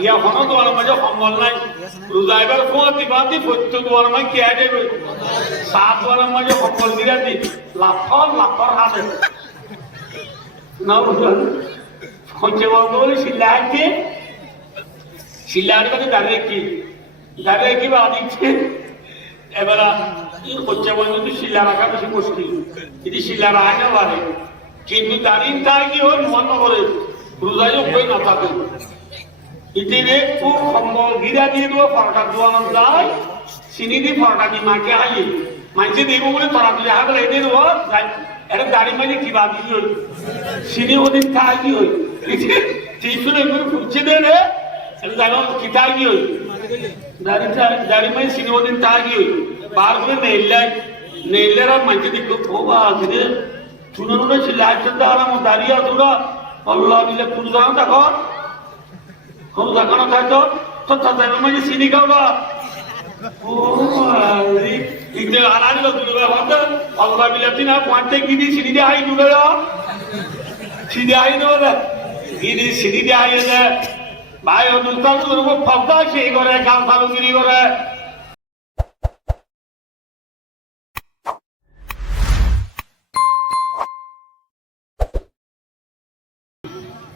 ইয়া হন তোমার মাঝে সম্বল নাই রোজা এবার কোন দিবাতি ফত্য তোমার মাঝে কে দেবে সাত তোমার মাঝে সম্বল দিরা দি লাফর হাতে না বুঝলেন হচ্ছে বলে শিল্লাকে শিল্লার কাছে দাঁড়িয়ে কি বা দিচ্ছে এবার হচ্ছে বলতে শিল্লা রাখা বেশি মুশকিল যদি শিল্লা রাখা না পারে কিন্তু দাঁড়িয়ে তার কি হয় মন করে রোজায় বই না থাকে ইতিনে খুব সম্বল গিরা দিয়ে দেবো ফরটা দোয়ানো যায় চিনি দিয়ে ফরটা দিয়ে মাকে হাইয়ে মাইছে দেবো বলে তরা দিয়ে হাতে এনে দেবো এটা দাড়ি মাঝে কি বাদি হই চিনি ওদিন খাই কি হই টিউশন এগুলো ফুটছে দেন জানো কি তাই কি হই দাড়ি মাঝে চিনি ওদিন তাই কি হই বার করে নেইলার মাইছে দেখো খোবা আছে শুনে ছিল একসাথে আর আমার দাঁড়িয়ে তোরা আল্লাহ দিলে পুরো জানো দেখো কোন দেখানো থাকতো তো তাদের মাঝে চিনি খাও না ও ইতে আনানি তো দুটো ভাবতে আল্লাহ বিলাতি না পাঁচতে গিনি চিনি দিয়ে হাই দুটো চিনি হাই নেবে গিনি চিনি দিয়ে হাই এনে ভাই অনুষ্ঠান করবো ফাঁকা সেই করে গান ফালুগিরি করে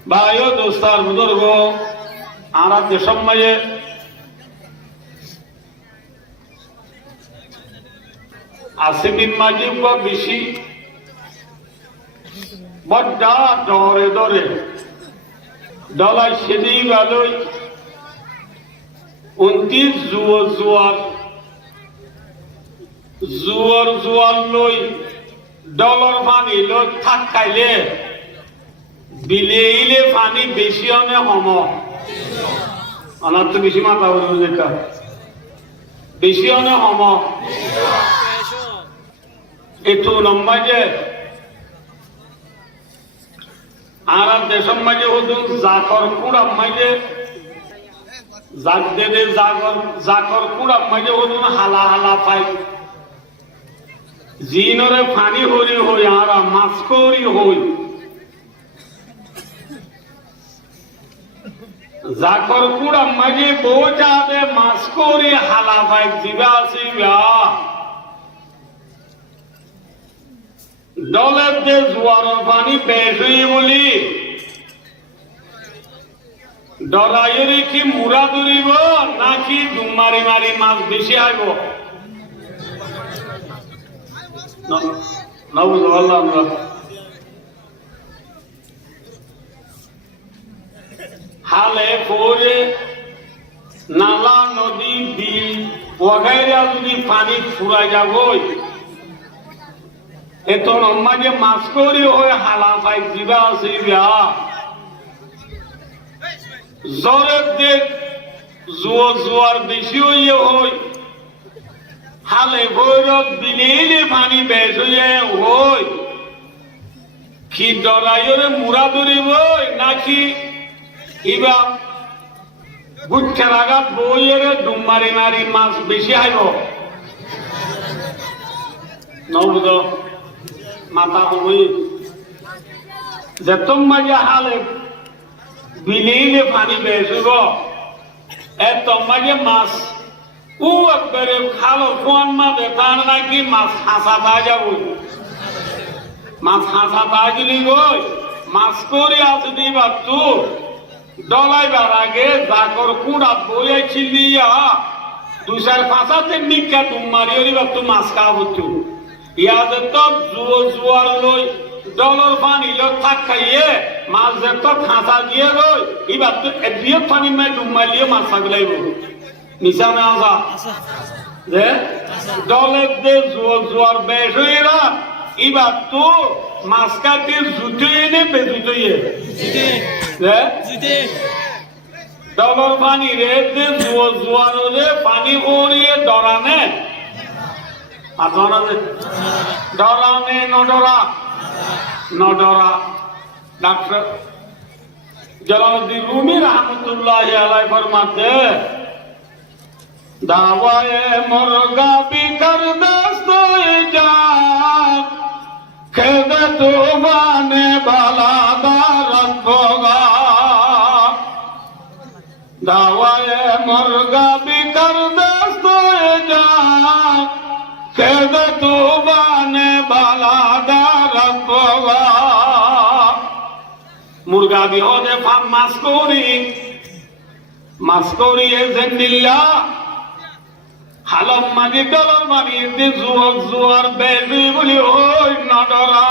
ভাই ও দোস্তার বুজুর্গ আমরা দেশের মাঝে আসিমিন মাঝে বেশি বড্ডা দরে ডলার সেদিই ভালোই 29 জুয়ার লই ডলার পানি লই থাক খাইলে বিলেইলে পানি বেশি অনে হম অনার তো বেশি মাথা বলবো যেটা বেশি অনে হম একটু লম্বা যে আর দেশের মাঝে হতুন জাকর কুড়ার মাঝে জাকর কুড়ার মাঝে হতুন হালা পাই জিনরে পানি হরি হই আর মাছ করি হই জাকর কুড়া মাঝে বউ যাবে মাছ করি হালা পাই জিবা আসিবা ডলের যে জোয়ার পানি বেশ হই বলি ডরাইরে কি মুড়া ধরিব নাকি ডুমারি মারি মাছ বেশি আইব না বুঝলাম আমরা হালে পরে নালা নদী বিল ওগাইরা যদি পানি ফুরাই যাবই এত মাঝে মাছ করি হয়ে হালা পাই জিবা আছে জ্বরের দেখ জোয়ার বেশি হইয়ে হই হালে ভৈরব বিলেইলে পানি বেশ হইয়ে হই কি ডরাইরে মুড়া ধরিব নাকি ইবা গুচ্ছার আঘাত বইয়ের ডুমারি মারি মাছ বেশি আইব নবুদ মাথা হই যেতম মাঝে হালে বিলেইলে পানি বেশ হইব এত মাঝে মাছ ও একবারে খালো কোন মাঝে তার নাকি মাছ হাসা পা যাব মাছ হাসা পা গেলি গই মাছ করে আছে দিবা তো ডলাইবার আগে জাকর কুড়া বইয়া ছিলিয়া 2-5 নিকা তুমারি ওরিবা তো মাছ খাওয়া তো ইয়াদের তো জুয়ার লই ডলার পানি লো থাক খাইয়ে মাছ যেত খাঁচা দিয়ে লই এবার তো এদিও পানি মে ডুমালিয়ে মাছ ছাগলাইব নিশা না আসা যে ডলের দে জুয়ার বেশ হইরা এবার তো মাছ কাটিয়ে জুতে এনে বেজুতে ডলার পানি রে জুয়ার রে পানি করিয়ে ডরানে ডরানে নডরা ডাক্তার জালালউদ্দিন রুমি রহমতুল্লাহ আলাইহি ফরমাতে দাওয়ায়ে মুরগা বিকর দস্ত যা খেদে তো বানে বালা দারত ভোগা दावाए मुर्गा भी कर दस्तो जा कद तू बाने बाला दारपवा मुर्गा भी हो दे फाम मास्कोरी एजेंडिल्ला हालम माजी डलर मानी दे जुआर बेबी बोली ओय नडरा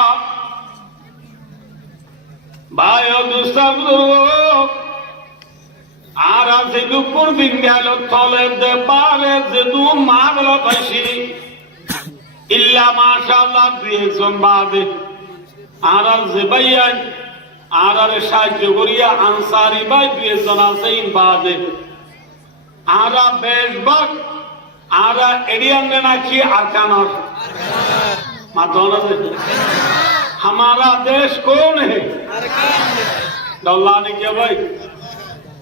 बायो दुस्ताब दुर्ग আর আছে দুপুর দিন গেল তলে দে পারে যে দু মাগল পাইছি ইল্লা মাশাআল্লাহ দুইজন বাদে আর যে ভাইয়ান আর সাহায্য করিয়া আনসারি ভাই দুইজন আছে বাদে আর বেশবাক আর এরিয়ান নাকি আরকানর মাতনা हमारा देश कौन है दौलानी के भाई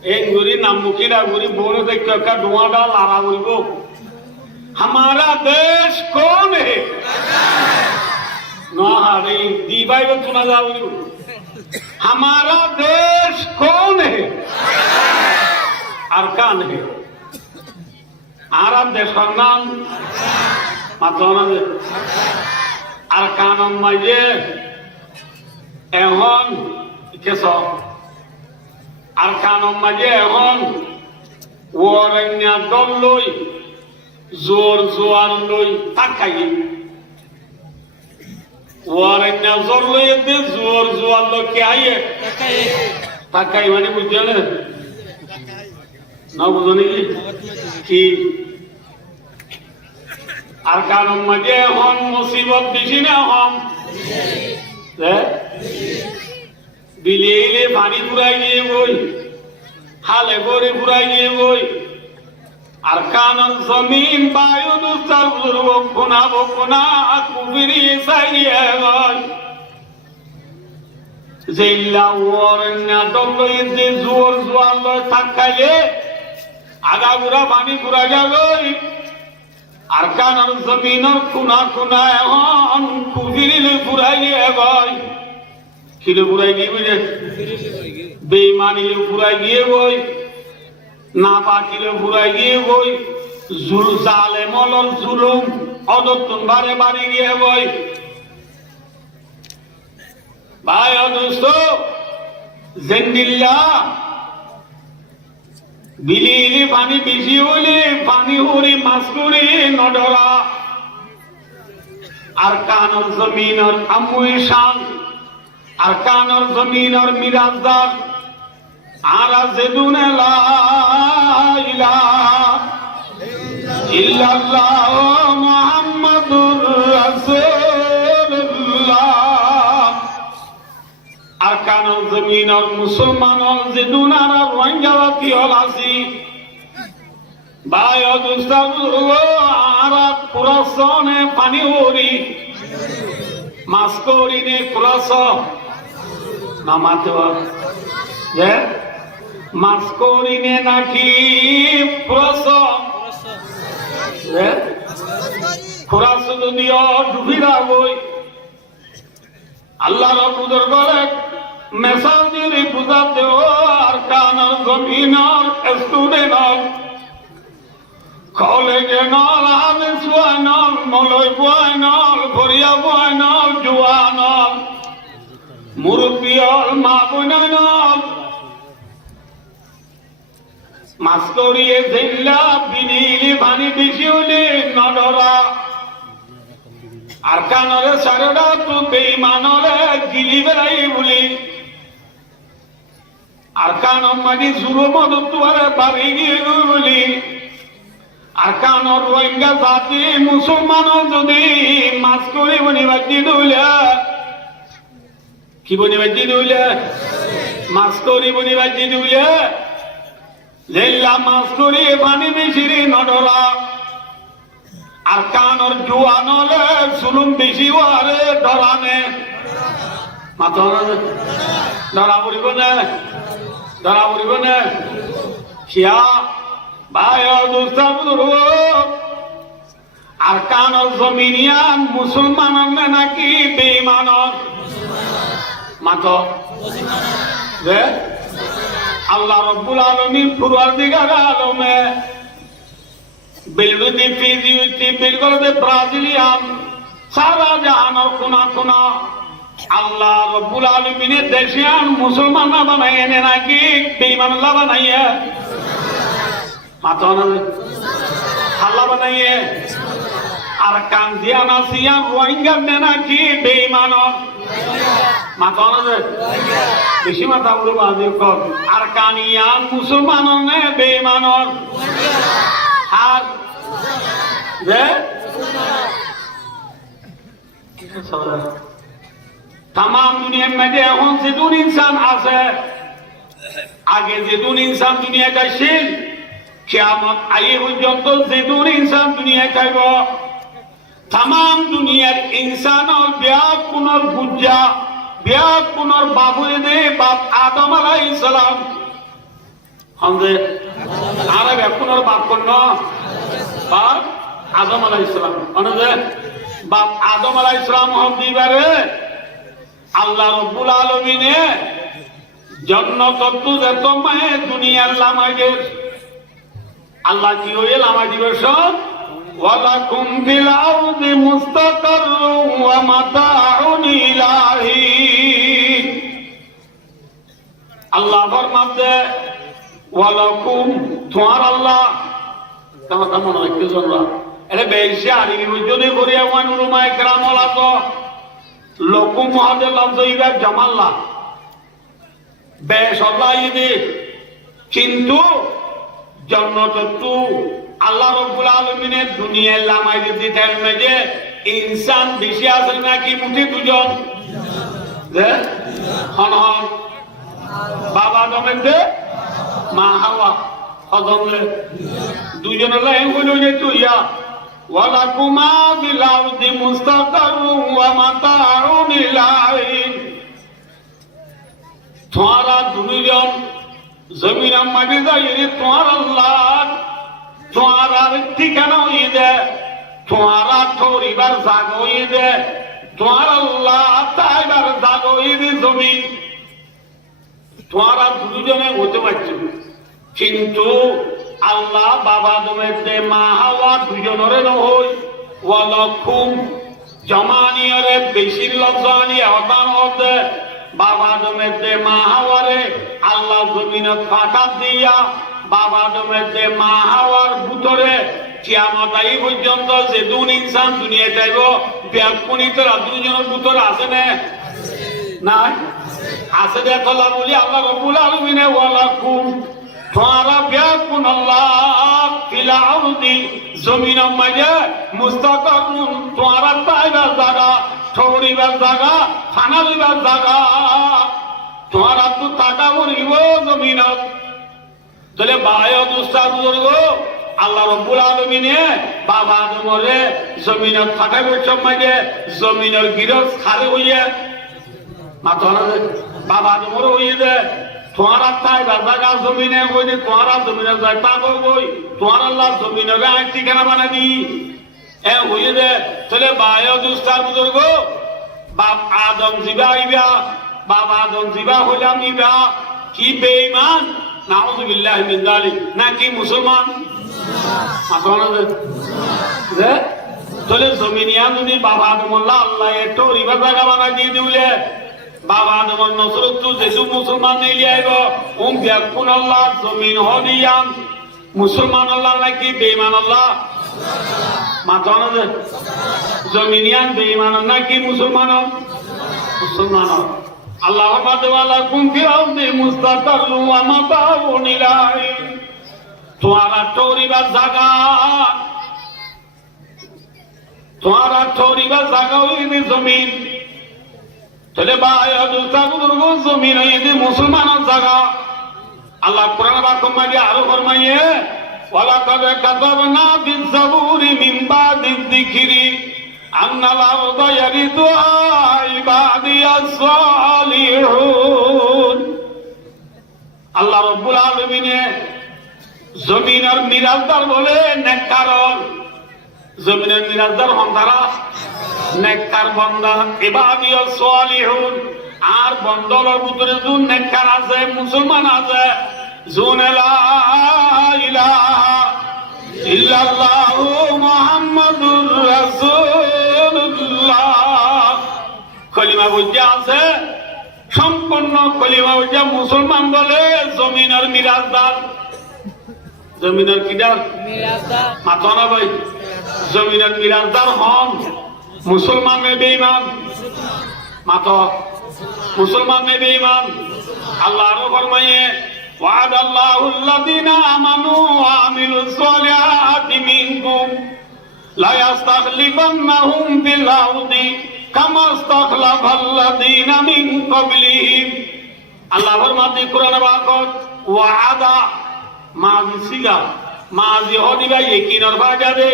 एक गुरी नामुकीरा गुरी बोले थे क्या धुआं डाल आ रहा गुरी को हमारा देश कौन है ना हारे दीवाई में सुना जा गुरी हमारा देश कौन है अरकान है आराम देश का नाम मातोना दे अरकान मजे एहन केसो আরকান মাঝে এখন ওরণ্যা দল লই জোর জোয়ার লই তাকাই ওরণ্যা জোর লই দে জোর জোয়ার লই কে আইয়ে তাকাই মানে বুঝতে না না বুঝো নাকি কি আরকান মাঝে এখন মুসিবত বেশি না এখন বিলিয়ে পানি পুরাই গিয়ে বই হালে গড়ে পুরাই গিয়ে বই আর কানন জমিন বায়ু দুস্তার বকুনা কুবিরি সাইয়ে গয় জেলা ওরন্যা দলই যে জোর জোয়ার লয় থাকাইলে আগাগুড়া পানি পুরা যাবই আর কানন জমিনের কুনা এখন কুবিরি পুরাই গিয়ে গয় কিলো পুরাই গিয়ে বুঝে বেইমানি পুরাই গিয়ে বই না পাকিলে পুরাই গিয়ে বই জুল জালে মলল জুলুম অদত্তন বারে বাড়ি গিয়ে বই ভাই অদুস্ত জেন্দিল্লা বিলিলি পানি বেশি হইলে পানি হরি মাছ করি নডরা আর কানর জমিনের আমুই শান আর কানর জমিনের মিরাজদার আর জেদুনে লা ইলাহা ইল্লাল্লাহ মুহাম্মাদুর রাসূলুল্লাহ আর কানর জমিনের মুসলমানর জেদুনার রোহিঙ্গাবাতি হল আসি ভাই অদুস্তাব আর কুরাসনে পানি হরি মাছ করিনে কুরাস নামাতে যে মাছ করিনে নাকি কুরাস কুরাস যদিও ডুবিরা বই আল্লাহ রব্বুল বলে মেসাল দিলি বুঝাতে আর কানর জমিনর স্টুডেন্ট কলেজে নল হাদিস বয় নল মলয় বয় নল ভরিয়া বয় নল জুয়া নল মুরব্বিয়ল মা বইনা নল মাস্করিয়ে জিল্লা বিনিলি পানি বেশি হলে নডরা আর কানরে সারেরা তো বেইমানরে গিলি বেড়াই বলি আর কান মানি জুলুম দুয়ারে বাড়ি গিয়ে বলি আর কানর রোহিঙ্গা জাতি মুসলমানর যদি মাছ করে বনিবাজি দইলে কি বনিবাজি দইলে মাছ করে বনিবাজি দইলে জেলা মাছ করে পানি বেশি নডরা আর কানর জুয়ানলে জুলুম বেশি ওয়ারে ডরানে মাথা ডরা পড়িব না ডরা পড়িব না খিয়া ভাই দুস্তাব আর কানর জমিনিয়ান মুসলমানর নাকি বেঈমানর মাথা যে আল্লাহ রব্বুল আলামিন পরওয়ারদিগার আলমে বিলুদি ফিজিউতি বিলগলদে ব্রাজিলিয়ান সারা জাহানের কোনা কোনা আল্লাহ রব্বুল আলামিনের দেশিয়ান মুসলমান না বানায় এনে নাকি বেঈমান আল্লাহ বানাইয়া মাতনা আল্লাহ বানাইয়ে আর কান্দিয়ান আসিয়ান রোহিঙ্গা নে নাকি বেঈমান মাতনা বেশি মাথা বলবো আজি কর আর কানিয়ান মুসলমান নে বেঈমান আর যে তাম দুনিয়ার মধ্যে এখন যেদুন ইনসান আছে আগে যেদুন ইনসান দুনিয়া যাইছিল কিয়ামত আইয়ে পর্যন্ত যেদুন ইনসান দুনিয়া যাইব তাম দুনিয়ার ইনসান ব্যাগ পুনর বুঝা ব্যাগ পুনর বাবুয়ে দে বাপ আদম আলাইহিস সালাম हमसे आरे व्याकुनर बाप करना बाप आदम अलैहिस्सलाम अनदे बाप आदम अलैहिस्सलाम हम दीवारे अल्लाह रब्बुल आलमीन जन्नत तो जतो माए दुनिया लामागे अल्लाह की होए लामा दिवस वलकुम फिल अर्दि मुस्तaqarrun व मताउन इलाही अल्लाह फरमाते ওয়ালাকুম তোমার আল্লাহ কামা কামা নয় কি জন্য এরে বেশি আরি যদি করি ওয়ান উলুমায়ে কেরাম ওলা তো লকুম মহাদে লফজ ইবা জামাল্লাহ বেশ আল্লাহ ইদি কিন্তু জান্নাত তো আল্লাহ রাব্বুল আলামিনের দুনিয়ার লামাই দিতে মধ্যে ইনসান বেশি আছে নাকি মুঠি দুজন যে হন হন বাবা দমেতে মা হাওয়া হজমলে দুজনে লাইন হইলো যে তুইয়া ওয়ালাকুমা বিল আরদি মুস্তাকাররুন ওয়া মাতাউন ইলাইন তোমরা দুজন জমিন মাটি যাইয়ে তোমার আল্লাহ তোমার ঠিকানা হইয়ে দে তোমারা থরিবার জায়গা হইয়ে দে তোমার আল্লাহ তাইবার জায়গা হইয়ে দে জমিন তোমরা দুজনে হতে পারছো কিন্তু আল্লাহ বাবা দমেতে মা হাওয়া দুজনরে নহই ওয়ালাকুম জমানিয়রে বেশি লজ্জানি আওতান হতে বাবা দমেতে মা হাওয়ারে আল্লাহ জমিনত ফাটা দিয়া বাবা দমেতে মা হাওয়ার ভিতরে কিয়ামত আই পর্যন্ত যে দুন ইনসান দুনিয়া যাইব ব্যাকুনিতর দুজনের ভিতরে আছে না নাই আছে দেখলা বলি আল্লাহ রাব্বুল আলামিন ওয়ালাকুম তোমরা ব্যাকুন আল্লাহ ফিল আরদি জমিন মাঝে মুস্তাকাররুন তোমরা তাইবার জায়গা থরিবার জায়গা ফানালিবার জায়গা তোমরা তো টাকা করিব জমিনত তাহলে বায় দুস্তার বুজুর্গ আল্লাহ রাব্বুল আলামিন বাবা আদমরে জমিনত ফাটাইবার সময় জমিনের গিরস খারে হইয়া মাতনা বাবা আদমরে হইয়ে দে তোমারা তাই জায়গা জমিনে কই দে তোমারা জমিনে যাই পাগল কই তোমার আল্লাহ জমিনে আই ঠিকানা বানাই দি এ হইয়ে দে তাহলে বায় দুস্তার বুজুর্গ বাপ আদম জিবা আইবা বাবা আদম জিবা হইলাম ইবা কি বেঈমান নাউযুবিল্লাহি মিন যালিক নাকি মুসলমান মাতনা দে তাহলে জমিনিয়া যদি বাবা আদমুল্লাহ আল্লাহ একটু রিবা জায়গা বানাই দিয়ে দিলে বাবা আদমর নসরত তো যেসু মুসলমান নিয়ে আইব ব্যাকুন আল্লাহ জমিন হনিয়ান মুসলমান আল্লাহ নাকি বেঈমান আল্লাহ মাতনা দে জমিনিয়ান বেঈমান নাকি মুসলমান মুসলমান আল্লাহ ওয়ালাকুম ফিল আরদি মুস্তাকাররুন ওয়া মাতাউন ইলাহি তোমারা ঠরিবার জায়গা তোমারা ঠরিবার জায়গা হইবে জমিন তাহলে বায় দুস্তার বুজুর্গ জমিন হইবে মুসলমানের জায়গা আল্লাহ কোরআন বাক্যে আরো ফরমাইয়ে ওয়ালাকাদ কাতাবনা ফিজ জাবুরি মিন বাদিয যিকরি আন্নাল আরদা ইয়ারিসুহা ইবাদিয়াস সালিহুন আল্লাহ রাব্বুল আলামিন জমিনের মিরাজদার বলে নেককার জমিনের মিরাজদার হন্দারা নেককার বান্দা ইবাদিয়াস সালিহুন আর বন্দরের ভিতরে যুন নেককার আছে মুসলমান আছে জুনে লা ইলাহা ইল্লাল্লাহু মুহাম্মাদুর রাসূলুল্লাহ কলিমা বুঝে আছে সম্পূর্ণ কলিমা বুঝে মুসলমান বলে জমিনের মিরাজদার জমিনের কিদার মাথা না ভাই জমিনের মিরাজদার হন মুসলমান में बेईमान মাথা মুসলমান में बेईमान আল্লাহ আরো ফরমায়ে ওয়াদ আল্লাহুল্লাযিনা আমানু ওয়া আমিলুস সলিহাতি মিনকুম লা ইস্তাখলিফান্নাহুম ফিল আরদি কামা ইস্তাখলাফাল্লাযিনা মিন ক্বাবলিহিম আল্লাহ ফরমাতে কোরআনে বাকত ওয়াদা মাজি সিগা মাজি হদিবা ইকিনর বাজারে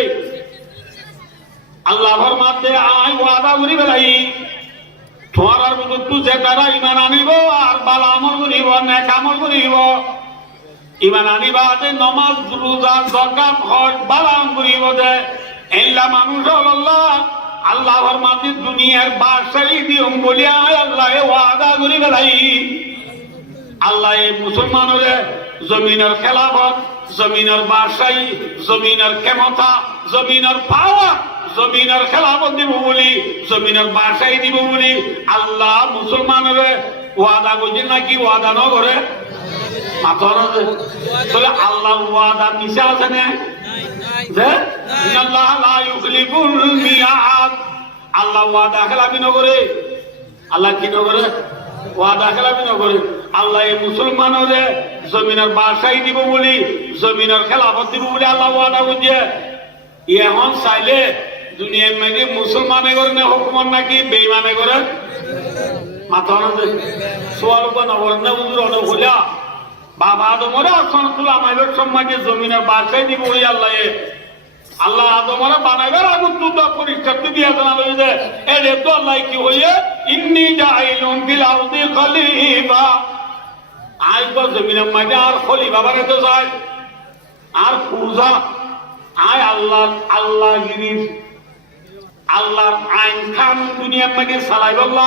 আল্লাহ ফরমাতে আই ওয়াদা করি বেলাই তোমার বুঝ যে তারা ঈমান আনিব আর ভালো আমল করিব নেক আমল করিব ঈমান আনিবা যে নামাজ রোজা যাকাত হজ ভালো আমল করিব যে এল্লা মানুষ আল্লাহ আল্লাহ ফরমাতে দুনিয়ার বাদশাহী দিম বলিয়া আল্লাহ ওয়াদা করি বেলাই আল্লাহ এই মুসলমানরে জমিনের খেলাফত জমিনের বাদশাহী জমিনের ক্ষমতা জমিনের পাওয়ার জমিনের খেলাফত দিব বলি জমিনের বাদশাহী দিব বলি আল্লাহ মুসলমানের ওয়াদা করছে নাকি ওয়াদা ন করে মাথা তাহলে আল্লাহ ওয়াদা মিশা আছে না যে আল্লাহ লা ইউখলিফুল মিয়াদ আল্লাহ ওয়াদা খেলাফি ন করে আল্লাহ কি ন করে ওয়াদা খেলাফি ন করে আল্লাহ এই মুসলমানের জমিনের বাদশাহী দিব বলি জমিনের খেলাফত দিব বলি আল্লাহ ওয়াদা করছে এখন চাইলে দুনিয়ার মেয়ে মুসলমানে করে না হুকুমত নাকি বেইমানে করে মাথা সোয়াল নগরেন না উজুর অনেক হইলা বাবা আদমরে আসন তুলা মাইবের সম্মানে জমিনের বাদশাহী দিব ওই আল্লাহ আল্লাহ আদমরে বানাইবার আগুন তুলা পরিষ্কার দিয়ে জানালো যে এরে তো আল্লাহ কি হইয়ে ইন্নী জাইলুন ফিল আরদি খলিফা আই তো জমিনের মাঝে আর খলিফা বানাইতে চাই আর পূজা আয় আল্লাহ গিরির আল্লাহর আইন খান দুনিয়ার মাঝে চালাই বললা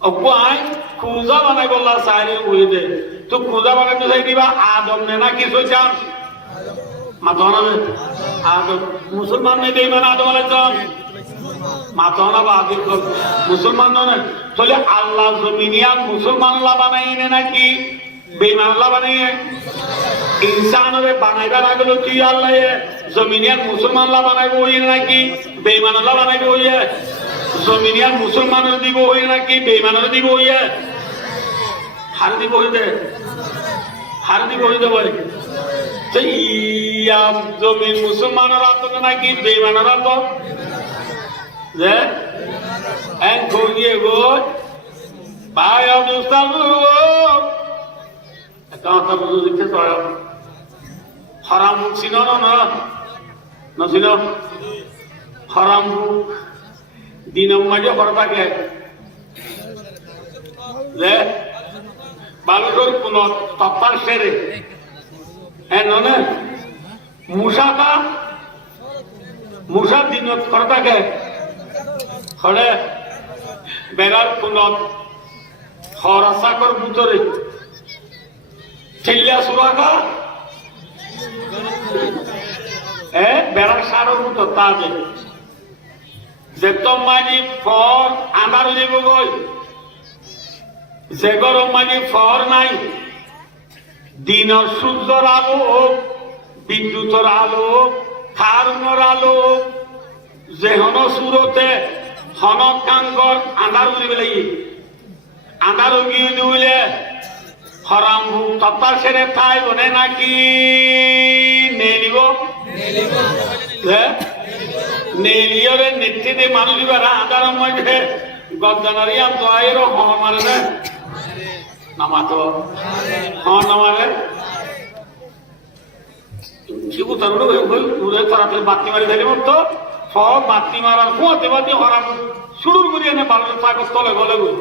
অগু আইন খুঁজা বানাই বললা চাইলে উড়ে দে তো খুঁজা বানাইতে চাই দিবা আদম নে না কিছু চান মাথা না আদম মুসলমান নেই বেঈমান আদম আলাইহিস মাথা না বাদিক মুসলমান নয় তাহলে আল্লাহ জমিনিয়াত মুসলমান লা বানাই নে নাকি বেঈমান লা বানাই ইনসানরে বানাইবার আগলো কি আল্লাহ জমিনিয়াত মুসলমান লা বানাইবো হই নাকি বেঈমান লা বানাইবো হই জমিনিয়াত মুসলমানের দিব হই নাকি বেঈমানের দিব হই হার দিব হই দে হার দিব হই দে ভাই সেই জমিন মুসলমানের হাত নাকি বেঈমানের হাত যে এক গিয়ে গো ভাই অবস্থান কথা বুঝু দেখতে তো হারাম ছিল না ছিল হারাম দিন মাঝে হর থাকে যে বালুর কোন তপ্পার সেরে হ্যাঁ ননে মুসা দিনত হর থাকে হরে বেড়ার কোন হরাসাকর ভিতরে ঠেলিয়া সুরাখা বেড়ার সারের মতো তা যে তোমানি ফর আমার দিব গই যে গরম মানি ফর নাই দিনের সূর্যর আলো বিদ্যুতের আলো ফার্মর আলো যে হন সুরতে হনক কাঙ্গর আন্ধার উড়ি বেলাই আন্ধার উগিয়ে দিলে হরাম তপ্পা সেরে খাই বনে নাকি নেলিব নেলিয়রে নেতৃত্বে মানুষ বেড়া আন্ধার মধ্যে গদ্দানারিয়াম দোয়াইরও হন মারে নামাতো হন নামারে শিবু তারুড় দূরে তাড়াতাড়ি বাতি মারি ধরে মতো সব বাতি মারার কুয়াতে বাতি হরাম শুরুর করিয়ে নে বালুর কাগজ তলে গলে গই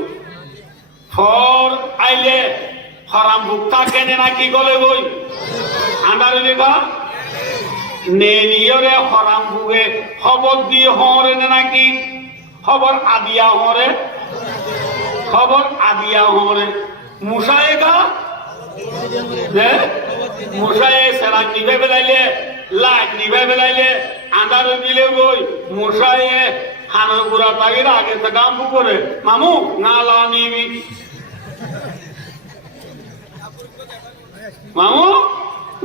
ফর আইলে হরাম ভুক্তা কেনে নাকি গলে গই আন্ডারে লেখা নেলিয়রে হরাম ভুগে খবর দিয়ে হরে নাকি খবর আদিয়া হরে খবর আদিয়া হরে মুসায়েগা মশাই সেরাক নিভে বেলাইলে লাইট নিভে বেলাইলে আন্ধার দিলে গই মশাই হানার গুড়া তাগির আগে থেকে আমু করে মামু নালা নিবি মামু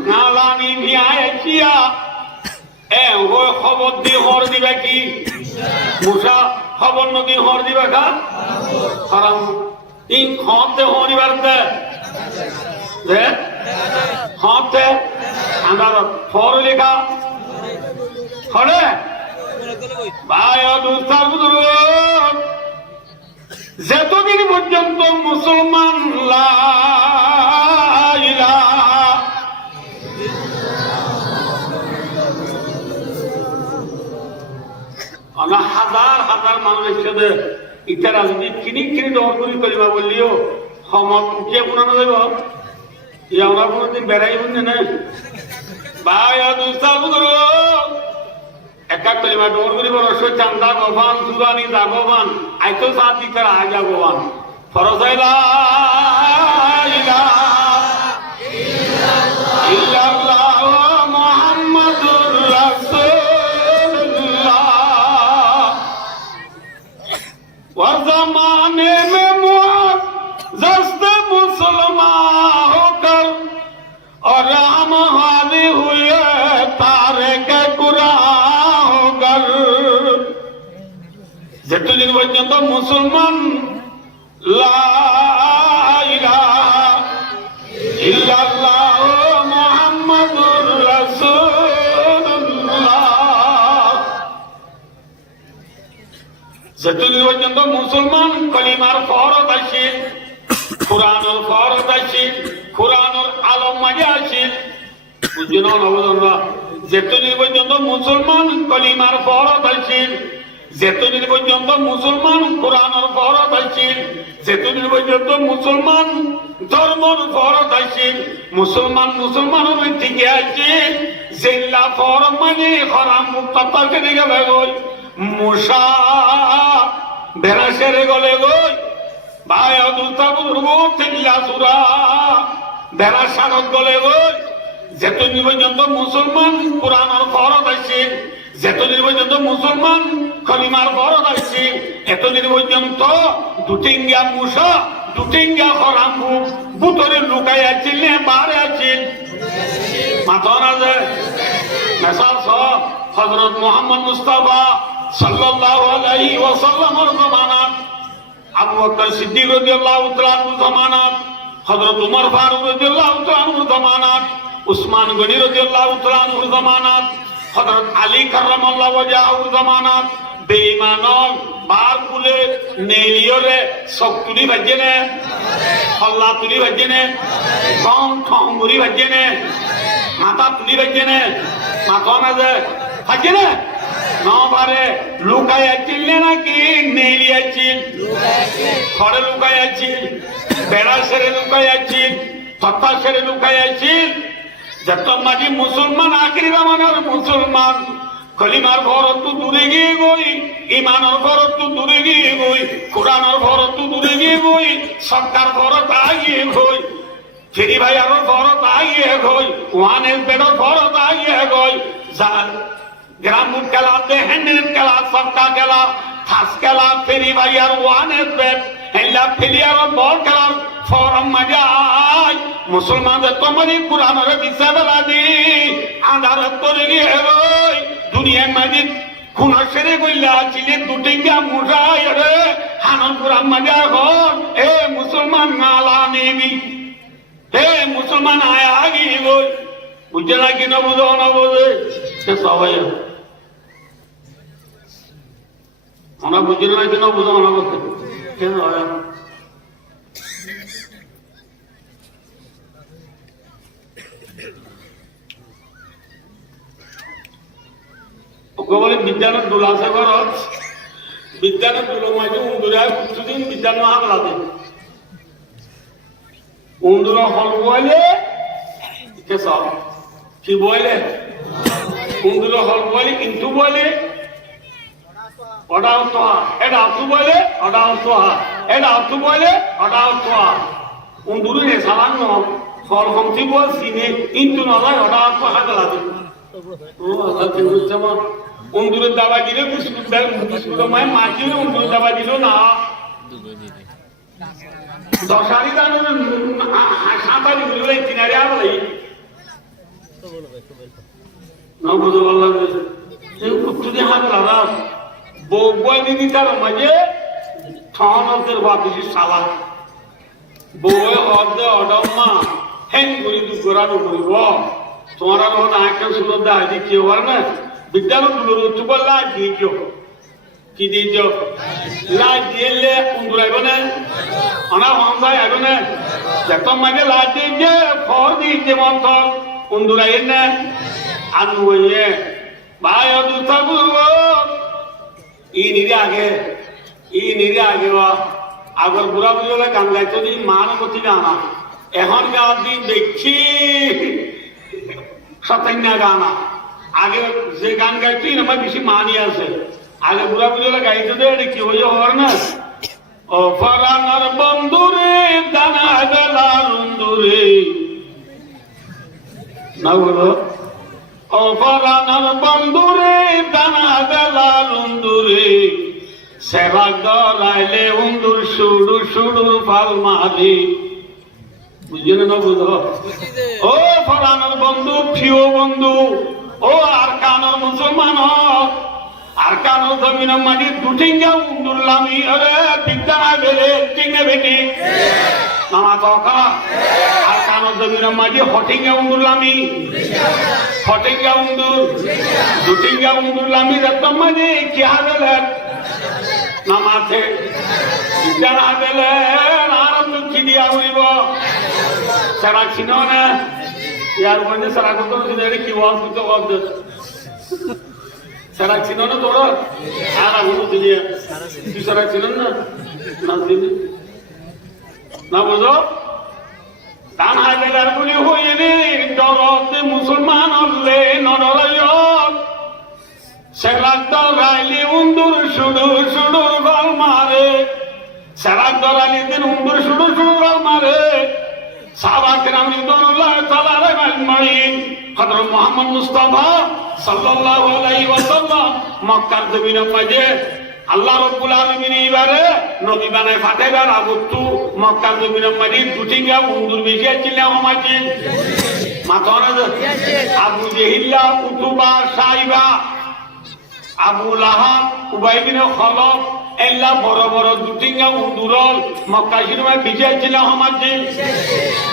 নালা নিবি আইয়া ওই খবর দিয়ে হর দিবে কি মশা খবর নদী হর দিবে খা কারণ এই খতে হরিবার দে হতে আমার ফর লেখা হরে ভাই দুস্তার যতদিন পর্যন্ত মুসলমান হাজার হাজার মানুষের সাথে ইতারা যদি কিনি দৌড়গুলি করিবা বললিও সময় উঠিয়ে পুরানো যাব আমরা কোনোদিন বেড়াই বুঝছে না ভাই একা কলিমা দৌড়গুলি বরস চান্দা গবান সুরানি জাগবান আইতো সাত দিকে আজা গবান ফরসাইলা মোহাম্মদুর রাসূলুল্লাহ ওয়া জামানে মে मुआज़्ज़ज़ मुसलमान होकर और हम हावी हुए तारे के गुनाह होकर যতদিন পর্যন্ত মুসলমান লা ইলাহা ইল্লাল্লাহ মুহাম্মাদুর রাসূলুল্লাহ যতদিন পর্যন্ত মুসলমান কলিমার ফরজ আছে কোরআনের ফরজ আছে কোরআনের আলম মাঝে আছে বুঝছেন না যতদিন পর্যন্ত মুসলমান কলিমার ফরজ আছে যতদিন পর্যন্ত মুসলমান কোরআনের ফরজ আছে যতদিন পর্যন্ত মুসলমান ধর্মের ফরজ আছে মুসলমানের দিকে আছে যেগুলা ফরজ মানে হারাম মুক্ত থেকে গেলে গই মুসা বেড়া সেরে গলে গই ভাই বেড়া সারক গলে গই যতদিন পর্যন্ত মুসলমান কোরআনের ফরজ আছে যতদিন পর্যন্ত মুসলমান কলিমার ফরজ আছে এতদিন পর্যন্ত দুটিঙ্গা মুসা দুটিঙ্গা হরাম বুতরে লুকাই আছিল নে বারে আছিল মাথন আছে মেসাল সব হযরত মুহাম্মদ মুস্তাফা সাল্লাল্লাহু আলাইহি ওয়াসাল্লামের জামানাত আবু বকর সিদ্দিক রাদিয়াল্লাহু তাআলা আনহু জামানাত হযরত উমর ফারুক রাদিয়াল্লাহু তাআলা আনহু জামানাত উসমান গনি রাদিয়াল্লাহু তাআলা আনহু জামানাত হযরত আলী কাররামাল্লাহু ওয়াজহাহু জামানাত বেঈমানন বার কুলে নেলিয়রে সক্তুলি বাজেনে হল্লা তুলি বাজেনে কম ঠঙ্গুরি বাজেনে মাথা তুলি বাজেনে মাথা না যে বাজেনে নবারে লুকাই আছিল নাকি নেলি আছিল ঘরে লুকাই আছিল বেড়া সেরে লুকাই আছিল তথা সেরে লুকাই আছিল যত মাঝি মুসলমান আখিরি জামানার মুসলমান কলিমার ফরজ তো দূরে গিয়ে গই ইমানের ফরজ তো দূরে গিয়ে গই কোরআনের ফরজ তো দূরে গিয়ে গই সরকার ফরজ আগিয়ে গই ফেরি ভাই আরো ফরজ আগিয়ে গই ওয়ানের বেড়ার ফরজ আগিয়ে গই যার গ্রাম খেলা দেহেনের খেলা সবকা খেলা খাস খেলা ফেরি ভাই আর ওয়ানের বেড হেল্লা ফেরি আর বল খেলার ফরম মজাই মুসলমানদের তোমারই কোরআনের বিসাবেলা দি আধার করে গিয়ে গই দুনিয়ার মাঝে খুনা সেরে গইলা ছিলে দুটিঙ্গা মুসাই রে হানন কোরআন মজা হন এ মুসলমান নালা নেবি হে মুসলমান আয়া আগি গই বুঝে না কি না বুঝো না বোঝে সে সবাই আমরা বুঝি না কি না বুঝো না বোঝে কেন হয় বলে বিজ্ঞানের দোলাসে করো বিজ্ঞানের দোলো মাঝে উন্দুরায় কিছুদিন বিজ্ঞান হামলা দেন উন্দুরা হল বলে সব কি বলে উন্দুরা হল বলে কিন্তু বলে ওটাও তো এটা আতু বলে ওটাও তো এটা আতু বলে ওটাও তো উন্দুরু নে সালান ফল কমতি বল সিনে কিন্তু নয় ওটা কথা গেলাতে ও আল্লাহ কি হচ্ছে মা অন্দুরের দাবা দিলে বিস্কুট মায় মাছিলে অন্দুরের দাবা দিল না দশারি দান সাঁতারি বলে কিনারে আবলাই না বুঝো আল্লাহ যদি হাত লাদা বই দিদি তার মাঝে ঠনের বাপিসি সালা বই অর্ধে অডম্মা হ্যাং করি দুপুরানো করিব তোমার আর একটা সুন্দর দেখা দি কেউ আর না বিদ্যালয় গুলোর উচ্চুপ লাগ দিয়েছ কি দিয়েছ লাগ দিলে উন্দুরাইব না অনা হংসাই আইব না যত মাঝে লাগ দিয়েছে ফর দিয়েছে মন্থর উন্দুরাই না আনু হইয়ে ভাই অদুতা বুঝব ই নিরে আগে আগর বুড়া বুঝলে গান গাইতো দিন মান গতি গানা এখন গাওয়ার দিন দেখছি সতান্যা গানা আগে যে গান গাইতো আমার বেশি মানি আছে আগে বুড়া বুঝলে গাইতো দে কি হয়ে হওয়ার না ও ফরানার বন্ধুরে দানা বেলার উন্দুরে না বলো ও ফরানার বন্ধুরে দানা বেলার উন্দুরে সেবাক দরাইলে উন্দুর সুড়ু সুড়ুর ফাল মারি বুঝলেন না বুঝো ও ফরানোর বন্ধু প্রিয় বন্ধু ও আর কানোর মুসলমান আর কানোর জমিন মাঝে দুটিঙ্গা উন্দুর লামি আরে বিদ্যা বেলে টিঙ্গে বেটি নামা কথা আর কানোর জমিন মাঝে হটিঙ্গা উন্দুর লামি হটিঙ্গা উন্দুর দুটিঙ্গা উন্দুর লামি যত মাঝে কি হবে নামাতে যারা বেলে আর দুঃখী দিয়া হইব সারা ছিল না ইয়ার মধ্যে সারা কত কি বলতে সারা ছিল না তোর আর আগুন দিয়ে তুই সারা ছিল না না বুঝো দান হাই বেলার বলি হইনি ডরতে মুসলমান হলে নডরায় সেলাক দরাইলে উন্দুর সুড়ুর সুড়ুর গল মারে সেলাক দরাইলে দিন উন্দুর সুড়ুর সুড়ুর গল মারে সাহাবায়ে কেরাম রিদওয়ানুল্লাহ তাআলা আলাইহিম আজমাইন হযরত মুহাম্মদ মুস্তাফা সাল্লাল্লাহু আলাইহি ওয়াসাল্লাম মক্কার জমিনের মাঝে আল্লাহ রাব্বুল আলামিন এবারে নবী বানায় ফাতেবার আগতু মক্কার জমিনের মাঝে দুটিঙ্গা উন্দুর বেশি ছিল আমাকে মাথানা আবু জেহিল্লা উতুবা সাইবা আবু লাহাব উবাই বিন খলফ এল্লা বড় বড় দুটিঙ্গা উন্দুরল মক্কা শরীফে বিজেছিল আমাকে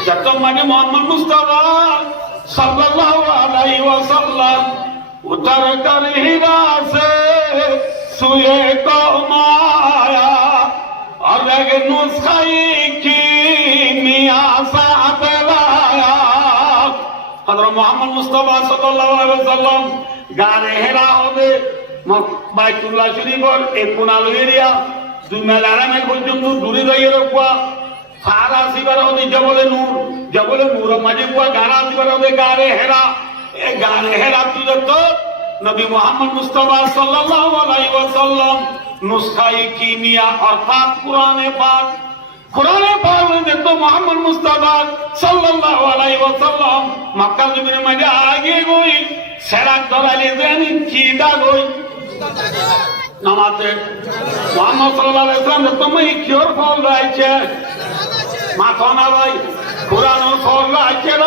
যত মানে মুহাম্মদ মুস্তাফা সাল্লাল্লাহু আলাইহি ওয়াসাল্লাম উতার কর হিরা সে সুয়ে কমায়া और अगर नुस्खाई की मिया साथ लाया हज़रत मोहम्मद मुस्तफा सल्लल्लाहु अलैहि वसल्लम गारे हेरा होदे বাইতুল্লাহ শরীফের এই কোনাল এরিয়া দুই মেলারামের পর্যন্ত দূরে যাইয়ে রাখবা সারা আসিবার হতে জবলে নূর মাঝে কুয়া গারা আসিবার হতে গারে হেরা এ গারে হেরা তুই তো নবী মুহাম্মদ মুস্তাফা সাল্লাল্লাহু আলাইহি ওয়াসাল্লাম নুসখায়ে কিমিয়া অর্থাৎ কোরআনে পাক में तो मोहम्मद मुस्तफा सल्लल्लाहु अलैहि वसल्लम मक्का जमीन में आगे गई सेरा दराले जानी कीदा गई नमाते मोहम्मद सल्लल्लाहु अलैहि वसल्लम तो मैं क्योर फॉल रहा है माथा ना भाई कुरान और फॉल रहा है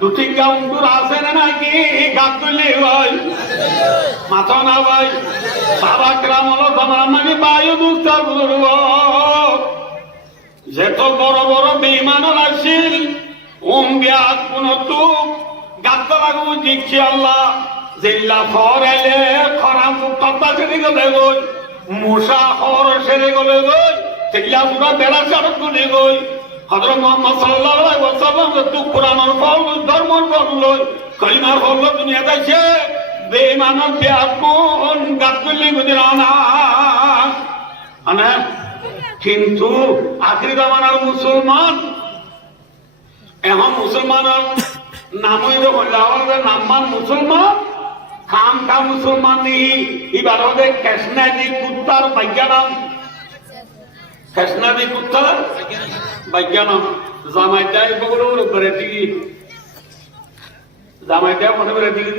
দুটি গাউন্ডুর আছে না নাকি গাবদুলি ভাই মাথা না ভাই বাবা গ্রাম হলো তোমার মানে বায়ু দুস্তা বুঝব যেত বড় বড় বেঈমানরা আসিল বিয়াত কোন তো গাদ্দা লাগু দিচ্ছি আল্লাহ জিল্লা ফরাইলে খরা মুক্তা ছেড়ে গেলে গই মুসা হর সেরে গেলে গই জিল্লা পুরা বেড়া চারক গলে গই হযরত মুহাম্মদ সাল্লাল্লাহু আলাইহি ওয়াসাল্লাম তো কোরআনের ফল ধর্মের ফল লই কলিমার ফল দুনিয়া দাইছে বেঈমানর বিয়াত কোন গাদ্দুলি গুদিরানা আনা কিন্তু আখির জামানার মুসলমান এখন মুসলমানের নাম হইল নামমান মুসলমান খাম খা মুসলমান নি এবার ওদের কৃষ্ণাজি কুত্তার বৈজ্ঞানম কৃষ্ণাজি কুত্তার বৈজ্ঞানম জামাই যায় বগুলো বেড়ে দিকে জামাই যায় মনে বেড়ে দিকে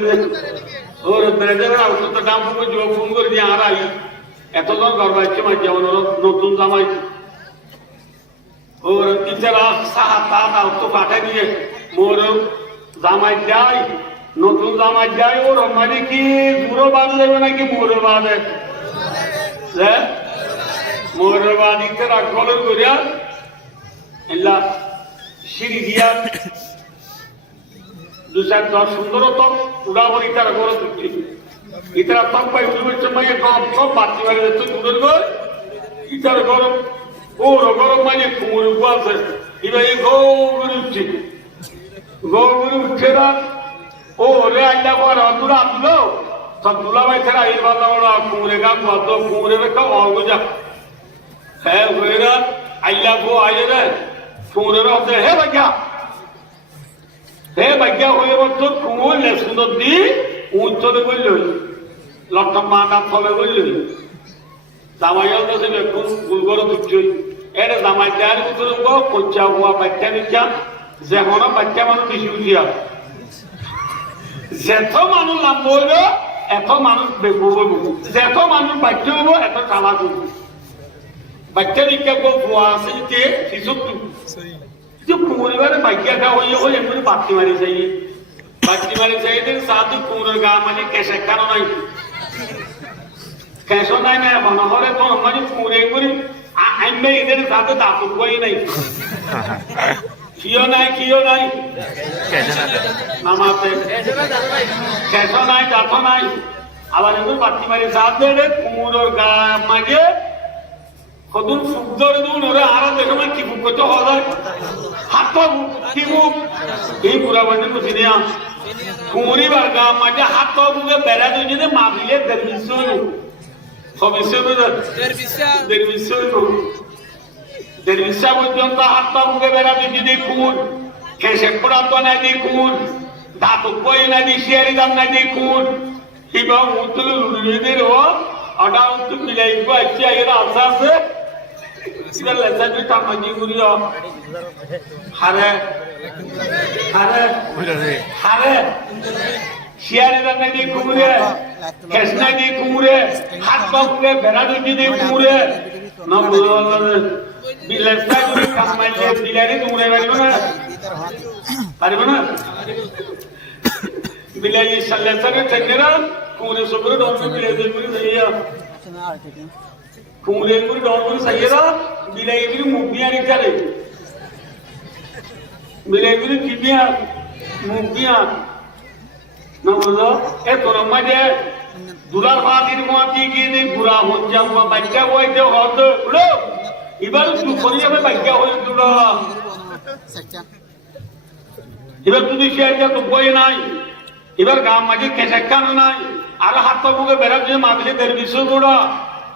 ওর বেড়ে যাবে না তো দাম ফোন করে দিয়ে আর আই এতজন গর্বাইছে মাঝে যেমন নতুন জামাই ওর টিচারা সাহা তা তো পাঠাই দিয়ে মোর জামাই যায় নতুন জামাই যায় ওর মানে কি দূরও বাদ দেবে নাকি মোরও বাদে মোরও বাদিতে রাখ কলর করিয়া এলা সিঁড়ি দিয়া দু চার দশ সুন্দর তো উড়াবো ইতারা করে তুলছি ইতারা তক পাই উঠবে সময় সব বাড়তি বাড়ি যাচ্ছে দূরের ঘর ইতার গরম ওর গরম মানে কুমুর আছে এবার এই গৌরে উঠছে গৌরে উঠছে না ও রে আইলা পর অতুরা তুলো সব তুলা ভাই ছাড়া এই বাবা কুমুরে গা বাদ কুমুরে রেখা অল্প যা হ্যাঁ হয়ে না আইলা গো আইলে রে কুমুরের হচ্ছে হে ভাগ্যা হয়ে বছর কুমুর লে সুন্দর দি উচ্চতে বলল লক্ষ মাটা ফলে বলল জামাই আলতে কোন গুলগর দুচ্ছই এটা জামাই দেয়ার ভিতরে কচ্চা হওয়া বাচ্চা নিচ্ছা যে কোনো বাচ্চা মানুষ বেশি উঠিয়া যেত মানুষ নাম বলব এত মানুষ বলব যেত মানুষ বাচ্চা হবো এত চালা করব বাচ্চা নিকা ভুয়া আছে যে শিশুটো যে কুমুরিবারে বাচ্চাটা হয়ে হয়ে এমনি বাতি মারি যাই সাধু কুমুরের গা মানে কেশে কেন নাই কেশো নাই না মনোহরে তো মানে কুমুরে করি আইমে এদের সাথে দাঁত কই নাই কিও নাই নামাতে কেশো নাই দাঁত নাই আবার এমনি বাতি মারি সাধু কুমুরের গা মাঝে কদুন সুন্দর দুন ওরে আরো দেখো কি বুক করতে হয় হাত কি বুক এই পুরা বাড়ি তো চিনিয়া কুমুরি বার্গা মাঝে হাত বুকে বেড়া দুজনে মাবিলে দেড়বিশো দেড়বিশা পর্যন্ত হাত বুকে বেড়া দুজনে কুমুর খেসে পড়া তো নাই দিয়ে কুমুর দাঁত বই নাই দিয়ে শিয়ারি দাম নাই দিয়ে কুমুর এবং উত্তর লুড়িদের ও অডা উত্তর মিলাই আছে এর আশা আছে ইবার লেসা দুই টামাজি গুরিও হারে শিয়ারি দাম নাই দিয়ে কুমুরে খেস নাই দিয়ে কুমুরে হাত বুকে বেড়া দুজনে কুমুরে না বলল লেসা দুই টামাজি বিলারি কুমুরে পারিব না বিলাই লেসারে ঠেকেরা কুমুরে সবরে ডর বিলাই করে যাইয়া কুমুরে করে ডর করে যাইয়া বিলাই করে মুখিয়া নিকারে বিলাই করে কিবিয়া মুখিয়া না বললো এ তোর মাঝে দুলার ফাতির মাটি গিয়ে বুড়া হঞ্জা বাচ্চা হইতে হতো উড়ো এবার তুই করে যাবে বাচ্চা হয়ে তুলো এবার তুই শেয়ার তো বই নাই এবার গাম মাঝে কেঁচা কানো নাই আর হাত মুখে বেড়া দিয়ে মাবিলে দেড়বিশো দৌড়া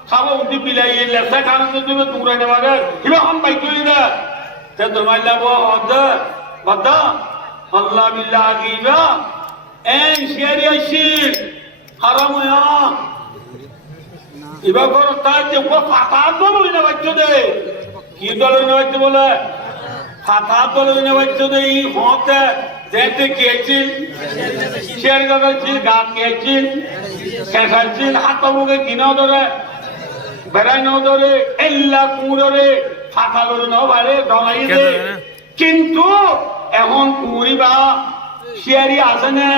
খাবো উঠি বিলাই লেসা খানো তুমি তুমরা নেওয়া এবার হম বাইক তুলি না তে তোমার লাগবো বদ্ধ আল্লাহ বিল্লাহ আগিবা এই শেয়ারি আসি হারাম হইয়া এবার করো তার যে ফাতা দল হইনা বাচ্চা দে কি দল হইনা বাচ্চা বলে ফাতা দল হইনা বাচ্চা দে এই হতে যেতে খেয়েছিল শেয়ার গাছিল গান খেয়েছিল খেসাইছিল হাত মুখে কিনাও ধরে বেড়াই নাও ধরে এল্লা কুমুরে ফাঁকা করে নাও বাইরে ঢলাই দে কিন্তু এখন কুমুরি বা শেয়ারি আছে না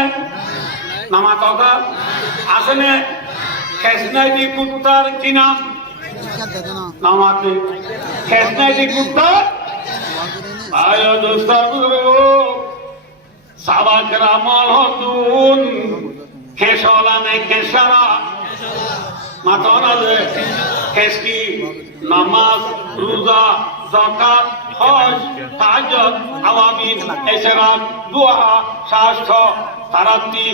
নামা কথা আছে না খেসনাই দি কুত্তার কি নাম নামাতে খেসনাই দি কুত্তার আয় দোস্তার সাবাক রামল হতুন খেসলানে খেসারা মাতনা যে খেসকি নামাজ রোজা যাকাত হজ তাহাজ্জুদ আওয়ামিন ইশরাক দুআ শাস্ত্র তারাতি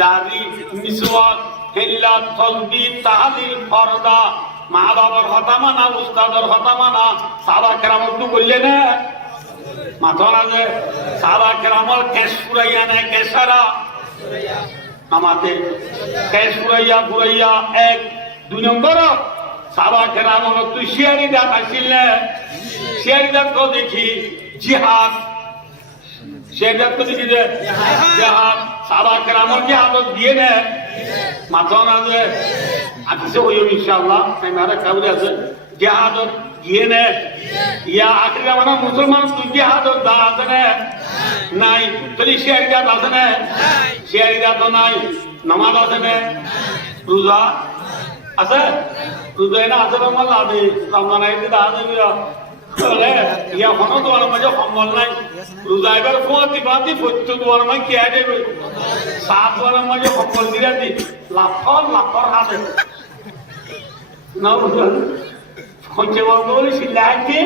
দাড়ি মিসওয়াক হিল্লাত তাসবিহ তাহলিল ফরদা মা বাবার কথা মানা উস্তাদের কথা মানা সাবাক রামল তো বললে না মাথা যে সাবা কেরামল কেশ পুরাইয়া নেয় কেশারা আমাদের কেশ পুরাইয়া এক দুই নম্বর সাবা কেরামল তুই শিয়ারি দাঁত আসিল না শিয়ারি দাঁত তো দেখি জিহাদ সেটা তো কি যে জিহাদ সারা কেরামর জিহাদত দিয়ে নে মাথা না যে আজকে হইও ইনশাআল্লাহ আমার কাউরে আছে জিহাদত দিয়ে নে ইয়া আখরি মানে মুসলমান তুই জিহাদত দা আছে না নাই তুই শেরিয়াত আছে না শেরিয়াত নাই নামাজ আছে না রোজা আছে রোজা না আছে রমজান আছে রমজান আইতে দা আছে বলে ইয়া হনো তোমার মাঝে সম্বল নাই রোজা এবার কোয়াতি বাতি ফত্য তোমার মাঝে কে দেবে সাত তোমার মাঝে সম্বল দিরা দি লাফর হাতে না বুঝলেন হচ্ছে বলে শিল্লাহাকে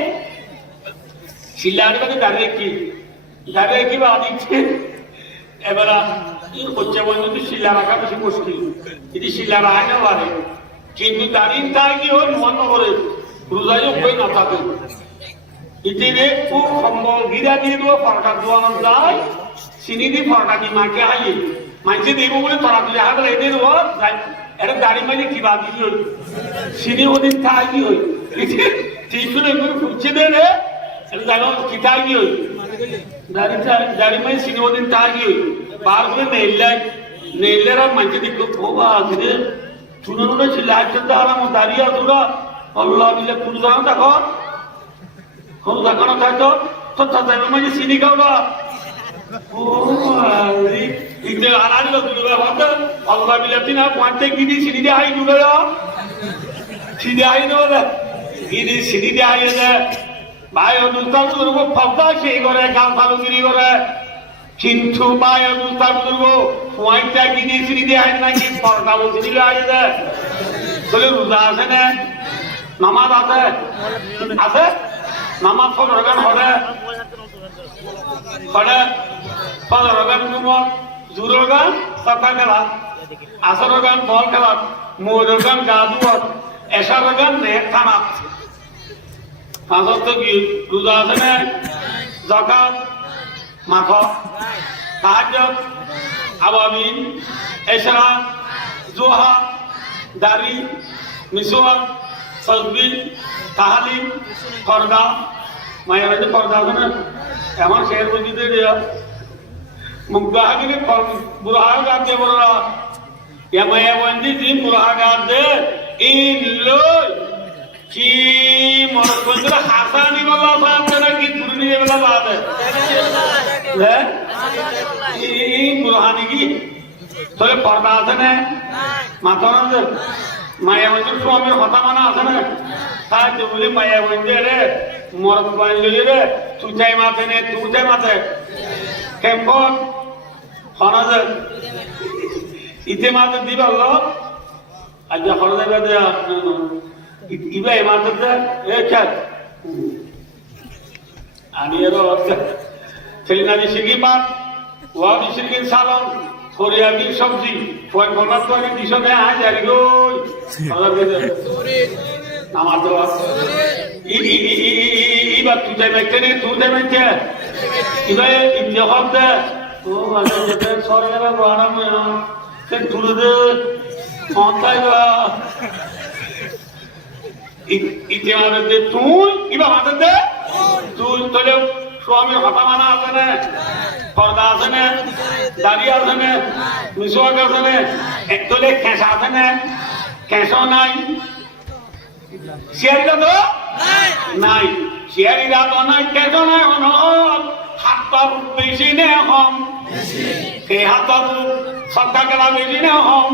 শিল্লাহার মানে দাঁড়িয়ে কি বা দিচ্ছে এবার হচ্ছে বলতে শিল্লা রাখা বেশি মুশকিল যদি শিল্লা রাখা না পারে কিন্তু দাঁড়িয়ে তার কি হয় মন করে রোজাইও বই না থাকে ইতিনে খুব সম্বল গিরা দিয়ে দেবো ফরকা দোয়ানো যায় চিনি দি ফরকা দি মাকে হাইয়ে মাইছে দিব বলে তরা দিলে হাত এনে দেবো এটা দাড়ি মাঝে কি বাদ দিয়ে হই চিনি ওদিন খাই কি হই টিউশন এগুলো ফুটছে দে রে এটা জানো কি খাই কি হই দাড়ি মাঝে চিনি ওদিন খাই কি হই বার করে নেইলার মাইছে দিকে বাবা আজকে শুনে ছিল একজন দাঁড়ানো দাঁড়িয়ে তোরা আল্লাহ দিলে পুরো জানো দেখো কোনো দেখানো থাকতো তো তাদের মাঝে চিনি খাও না ও আর দূরে ভাবতে আল্লাহ বিলাতি না পয়েন্টে গিনি চিনি দিয়ে হাই দূরে চিনি হাই নেবে গিনি চিনি দিয়ে হাই দে ভাই অনুষ্ঠান করব ফবদা সেই করে গাল ফালুগিরি করে কিন্তু ভাই অনুষ্ঠান করব পয়েন্টটা গিনি চিনি দিয়ে হাই নাকি পরটা চিনি দিয়ে হাই দে বলে রোজা আছে না নামাজ আছে আছে নামাজ ফজরগান হরে ফজরগান কুমর জুরগান সকা খেলা আসরগান বল খেলা মোরগান গাজুয়াত এশারগান নেক থানা পাঁচত কি রোজা আছে না যাকাত মাখ তাহাজ্জুদ আওয়াবিন ইশরাক জোহা দাড়ি মিসওয়াক তাসবিহ তাহলিল পর্দা মায়ের পর্দা আছে না এমন শের বুঝিতে দেয়া মুগ্ধা গিয়ে বুড়া গাছ দিয়ে বড় ইয়া মায়া বন্দি দিন বুড়া গাছ দে ইন লই কি মর বন্ধুরা হাসানি বলা সামনে না কি পুরনি বলা বাদ হ্যাঁ এই বুড়ানি কি তোরে পর্দা আছে না মাথা না মায়া বন্ধুর স্বামীর কথা মানা আছে না তাই তো বলি মায়া বন্ধু রে মরদ বান্ধবী রে তুই মাথে নে তুই মাথে কেমন খরচ ইতে মাথে দিবা লো আজ খরচ দে ইবা এ মাথে দে এ খেত আমি এর ছেলেনারি শিখি পাত ওয়াদি শিখিন সালন কোরিয়ানি সবজি ফোন ফোনাত করে দিছ দে আজ জারি গো আমার তো ইবা তুই দেখতে নে তুই দেখতে ইবা ইবনে হবদে ও আগে যেতে সরকার বড় না সে তুলে দে মাথায়বা ইতে আমাদের তুই ইবা মাথা দে তুই তোলে স্বামী হতা মানা আছে না পর্দা আছে না দাঁড়িয়ে আছে না মিসওয়াক আছে না একতলে খেসা আছে না খেসা নাই শিয়ারিরা তো নাই শিয়ারিরা তো নাই খেসা নাই হন হাতর বেশি নে হম কে হাতর সত্তা গেলা বেশি নে হম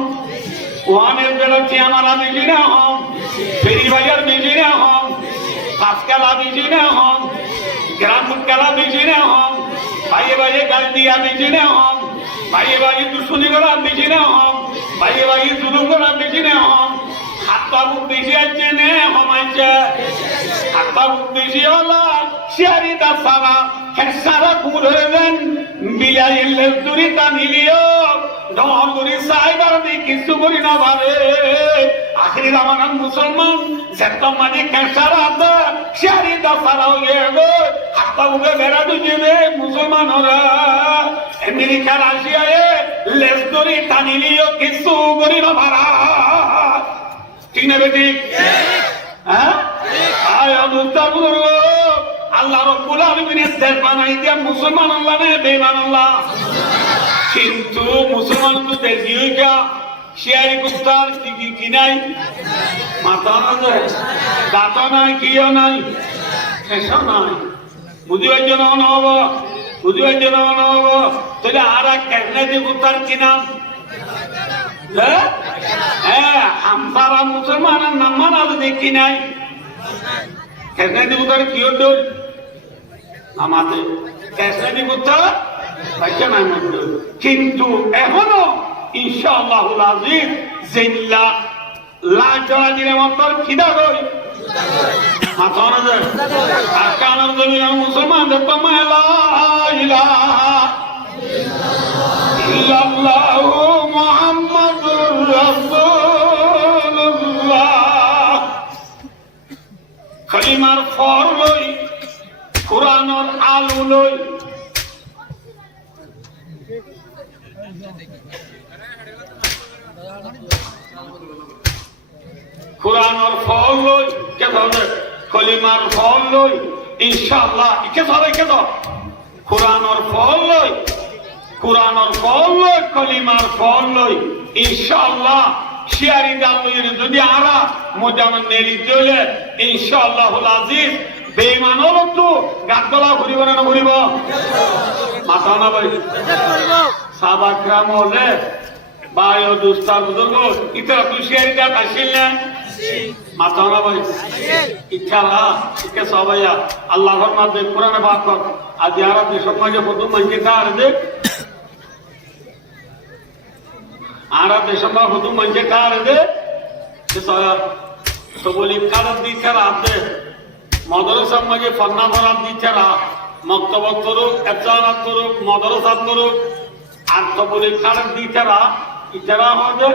ওয়ানের বেলা চিয়ামারা বেশি নে হম ফেরি বাজার বেশি নে হম কাঁচকেলা বেশি নে হম গ্রাম কেলা বেশি নে হম বাইয়ে বাইয়ে গাছ দিয়া বেশি নে হম বাইয়ে বাইয়ে দুশ্মনী করা বেশি নে হম বাইয়ে বাইয়ে জুলুম করা বেশি নে হম হাতটা বুক বেশি আছে নে হমাইছে হাতটা বুক বেশি হলো শিয়ারি দা সারা সারা কুল হয়ে দেন বিলাইলে দূরি তা নিলিও ঢল করি সাইবার দি কিছু করি না ভাবে আখরি জামানার মুসলমান সেটা মানে ক্যান্সার আছে শিয়ারি দা সারা হয়ে গো হাতটা বুকে বেড়া দুজনে মুসলমান ওরা আমেরিকা রাশিয়ায় লেস দূরি তা নিলিও কিছু করি না ভাড়া ঠিক না বেটি হ্যাঁ আয় অনুষ্ঠান করবো আল্লাহ রাব্বুল আলামিনের দেশ বানাই দিয়া মুসলমান আল্লাহ নে বেঈমান আল্লাহ কিন্তু মুসলমান তো দেশি হইয়া শিয়ারি কুত্তার কি নাই মাথা নাই দাঁত নাই কিও নাই শেষ নাই বুঝিবার জন্য নহব বুঝিবার জন্য নহব তাহলে আর কেন যে কুত্তার কি নাম হ্যাঁ আমরা মুসলমানের নাম মানা দেখি নাই কেসনাদি কুত্তার কি হতো আমাদের কেসনাদি কুত্তা বাচ্চা নাই কিন্তু এখনো ইনশাআল্লাহুল আজিজ জিল্লা লাজওয়াজির মতর খিদা রই মাথা না যায় আর কানার জমিনের মুসলমানদের তো লা ইলাহা ইল্লাল্লাহু মুহাম্মাদুর রাসূলুল্লাহ কালিমার ফর লই কোরআনের আলো লই কোরআনের ফল লই কে ধরে কলিমার ফল লই ইনশাআল্লাহ কে ধরে কে ধর কোরআনের ফল লই কোরআনের ফল লই কলিমার ফল লই ইনশাআল্লাহ শিয়ারি দাল লই যদি আরা মোজামান নেলি দিলে ইনশাআল্লাহুল আজিজ বেঈমান হলো তো গাতলা ঘুরিব না ঘুরিব মাথা না ভাই সাহাবা کرام হলে ভাই ও দোস্তার বুজুর্গ ইতরা তুই শিয়ারি দাল আসিল না মাথা না ভাই ইচ্ছারা কে সবাইয়া আল্লাহর নামে কোরআনে পাক কর আজ যারা দেশের মাঝে প্রথম মঞ্চে কার দে আরা দেশের মাঝে প্রথম মঞ্চে কার দে তো বলি কার দিতে রাতে মাদ্রাসার মাঝে ফন্না ফরাত দিতে রা মক্তবত করুক এফজানাত করুক মাদ্রাসাত করুক আর তো বলি কার দিতে রা ইতারা হবে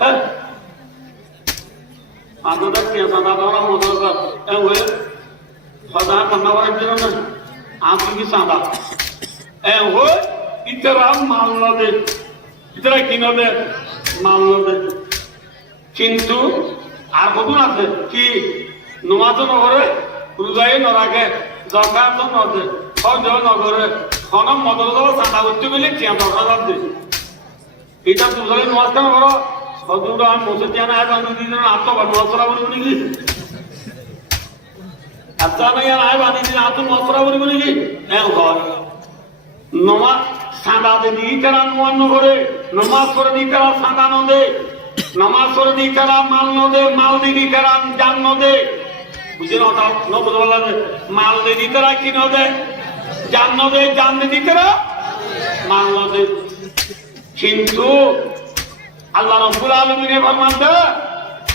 হ্যাঁ আদত কে সাদা ধরা মাদ্রাসা এ ওয়ে সাদা ফন্না ফরাত দিন না আপনি কি সাদা এ ওয়ে ইতারা মাল দে ইতারা কিনো দে মাল দে কিন্তু আর কতক্ষণ আছে কি নমাজও নগরে রোজাই নরাগে জাকাতও নদে হজও নগরে খনম মদরসা চাঁদা করতে গেলে 10,000 দে এটা দুজনে নমাজ কেন করো হজুরা মসজিদ জানা আয় বান্ধব দিন আত্ম মশলা বলি নাকি আচ্ছা না ইয়ার আয় বান্ধব দিন আত্ম মশলা বলি নাকি হ্যাঁ ঘর নমাজ চাঁদা দিয়ে তারা নোয়ান্ন করে নমাজ করে দিয়ে তারা চাঁদা নদে নামাজ পড়ে দি তারা মাল নদে মাল দিদি তারা জান নদে বুঝে না বুঝতে পারলাম মাল দিদি তারা কি নদে জান নদে জান দিদি তারা মাল নদে কিন্তু আল্লাহ রাব্বুল আলামিন ফরমান দে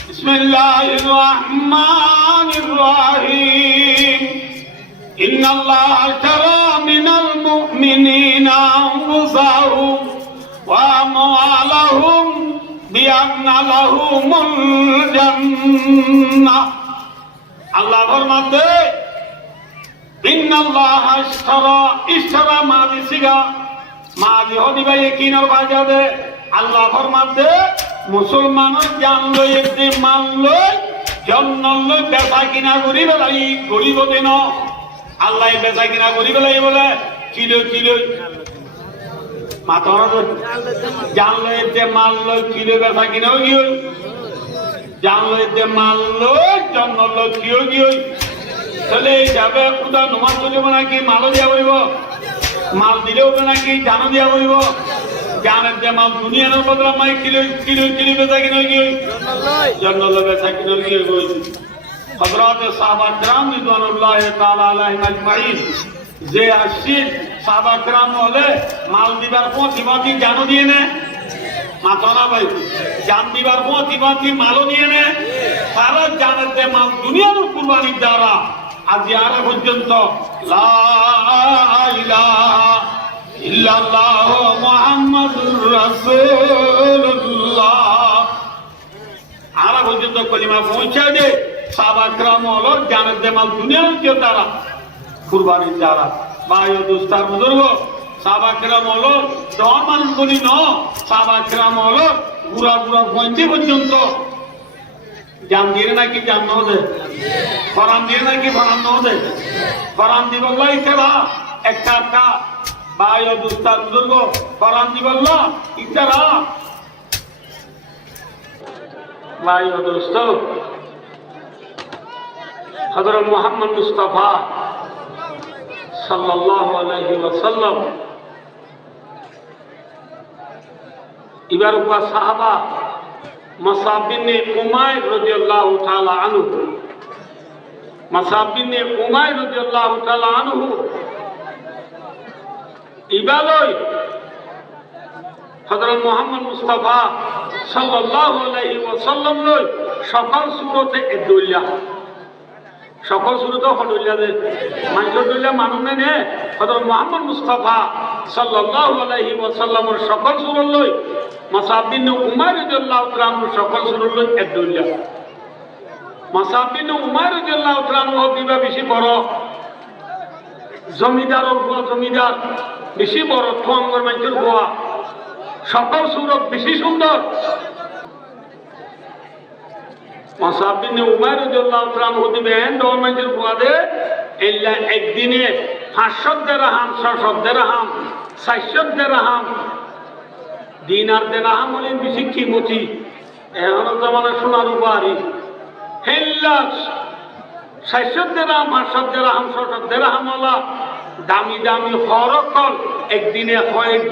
বিসমিল্লাহির রহমানির রহিম ইন্নাল্লাহা আশতারা মিনাল মুমিনিনা আনফুসাহুম ওয়া আমওয়ালাহুম বিআন্না লাহুমুল জান্নাহ আল্লাহ ফরমান দে ইন্নাল্লাহা ইশতারা মাদি সিগা মাদি হদি ভাই কিনার বাজা দে আল্লাহ ফরমান দে মুসলমানের জান লই এতে মান লই জান্নাত লই বেচা কিনা করিব লাই গরিব দেন আল্লাহ বেচা কিনা করিব লাই বলে কিলো কিলো মাথা জানলো এতে মাল লই কিলো বেচা কিনাও গিয়ে জানলো এতে মাল লই জন্ম লই কিও গিয়ে তাহলে এই যাবে কোথা নমাজ চলিব নাকি মালও দিয়া করিব মাল দিলেও নাকি জানো দিয়া করিব জানের যে মাল দুনিয়ার বদলা মাই কিলো কিলো কিলো বেচা কিনাও গিয়ে জন্ম লই বেচা কিনাও গিয়ে গই হযরত সাহাবা کرام রিদওয়ানুল্লাহ তাআলা আলাইহিম আজমাইন যে আসিল সাহাবা کرام হলে মাল দিবার প্রতিবাদী জানো দিয়ে নে মাথা না ভাই জান দিবার প্রতিবাদী মালও দিয়ে নে তারা জানের যে মাল দুনিয়ার কুরবানির দ্বারা আজ আর পর্যন্ত লা ইলাহা ইল্লাল্লাহ মুহাম্মাদুর রাসূলুল্লাহ আর পর্যন্ত কলিমা পৌঁছে দে সাহাবা کرام হলো জানের যে মাল দুনিয়ার যে দ্বারা কুরবানির দ্বারা ভাই ও দোস্তার বুজুর্গ সাহাবা کرام হলো জন মানুষ বলি ন সাহাবা کرام হলো বুড়া বুড়া পয়েন্টে পর্যন্ত জান দিয়ে নাকি জান নদে ফরান দিয়ে নাকি ফরান নদে ফরান দি বললো ইতারা একটা ভাই ও দুস্তার বুজুর্গ ফরান দি বললো ইতারা ভাই ও দোস্ত হযরত মুহাম্মদ মুস্তাফা সাল্লাল্লাহু আলাইহি ওয়াসাল্লাম এবার উপর সাহাবা মুসআব বিন উমাইর রাদিয়াল্লাহু তাআলা আনহু মুসআব বিন উমাইর রাদিয়াল্লাহু তাআলা আনহু ইবালয় হযরত মুহাম্মদ মুস্তাফা সাল্লাল্লাহু আলাইহি ওয়াসাল্লাম লই সকল সূরতে এদুল্লাহ সকল সূরতে হদুল্লাহ দে মানজুল্লাহ মানুনে নে হযরত মুহাম্মদ মুস্তাফা সাল্লাল্লাহু আলাইহি ওয়াসাল্লামের সকল সূরত লই মুসআব বিন উমাইর রাদিয়াল্লাহু তাআলা আনহু সকল সূরত লই এদুল্লাহ মুসআব বিন উমাইর রাদিয়াল্লাহু তাআলা আনহু বিবা বেশি বড় জমিদার জমিদার বেশি বড় থঙ্গর মানুষের গোয়া সকল সূরত বেশি সুন্দর মুসআব বিন উমাইর রাদিয়াল্লাহু তাআলা আনহু দিবেন দর মানুষের গোয়া দে এলা একদিনে 500 দিরহাম 600 দিরহাম 400 দিরহাম দিনার দিরহাম হলে বেশি কিমতি এখন জামানা সোনার উপহারি হেল্লা 400 দিরহাম 500 দিরহাম 600 দিরহাম ওলা দামি দামি হরকল একদিনে হয় এক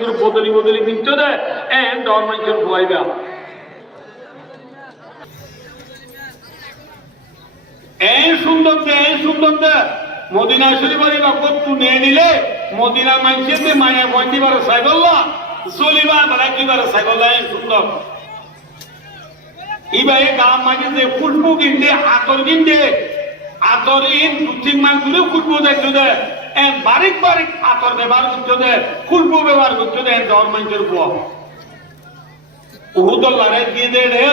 দূর বদলি বদলি কিনতে দেয় এন দর মানুষের গোয়াইবা এই সুন্দর দে মদিনা শরীফের বরকত তুলে নিলে মদিনা মানুষের মায়া বন্দিবার সাইবল্লাহ জলিবা বলা কিবার সাইবল্লাহ সুন্দর ইবাই গাম মাঝে যে ফুলবু কিনতে আতর কিনতে আতরিন 2-3 মাস ধরে ফুলবু দেখতে দে বারিক আতর ব্যবহার করতে দে ফুলবু ব্যবহার করতে দে দর মানুষের গোয়া উহুদুল লড়াই দিয়ে দে রে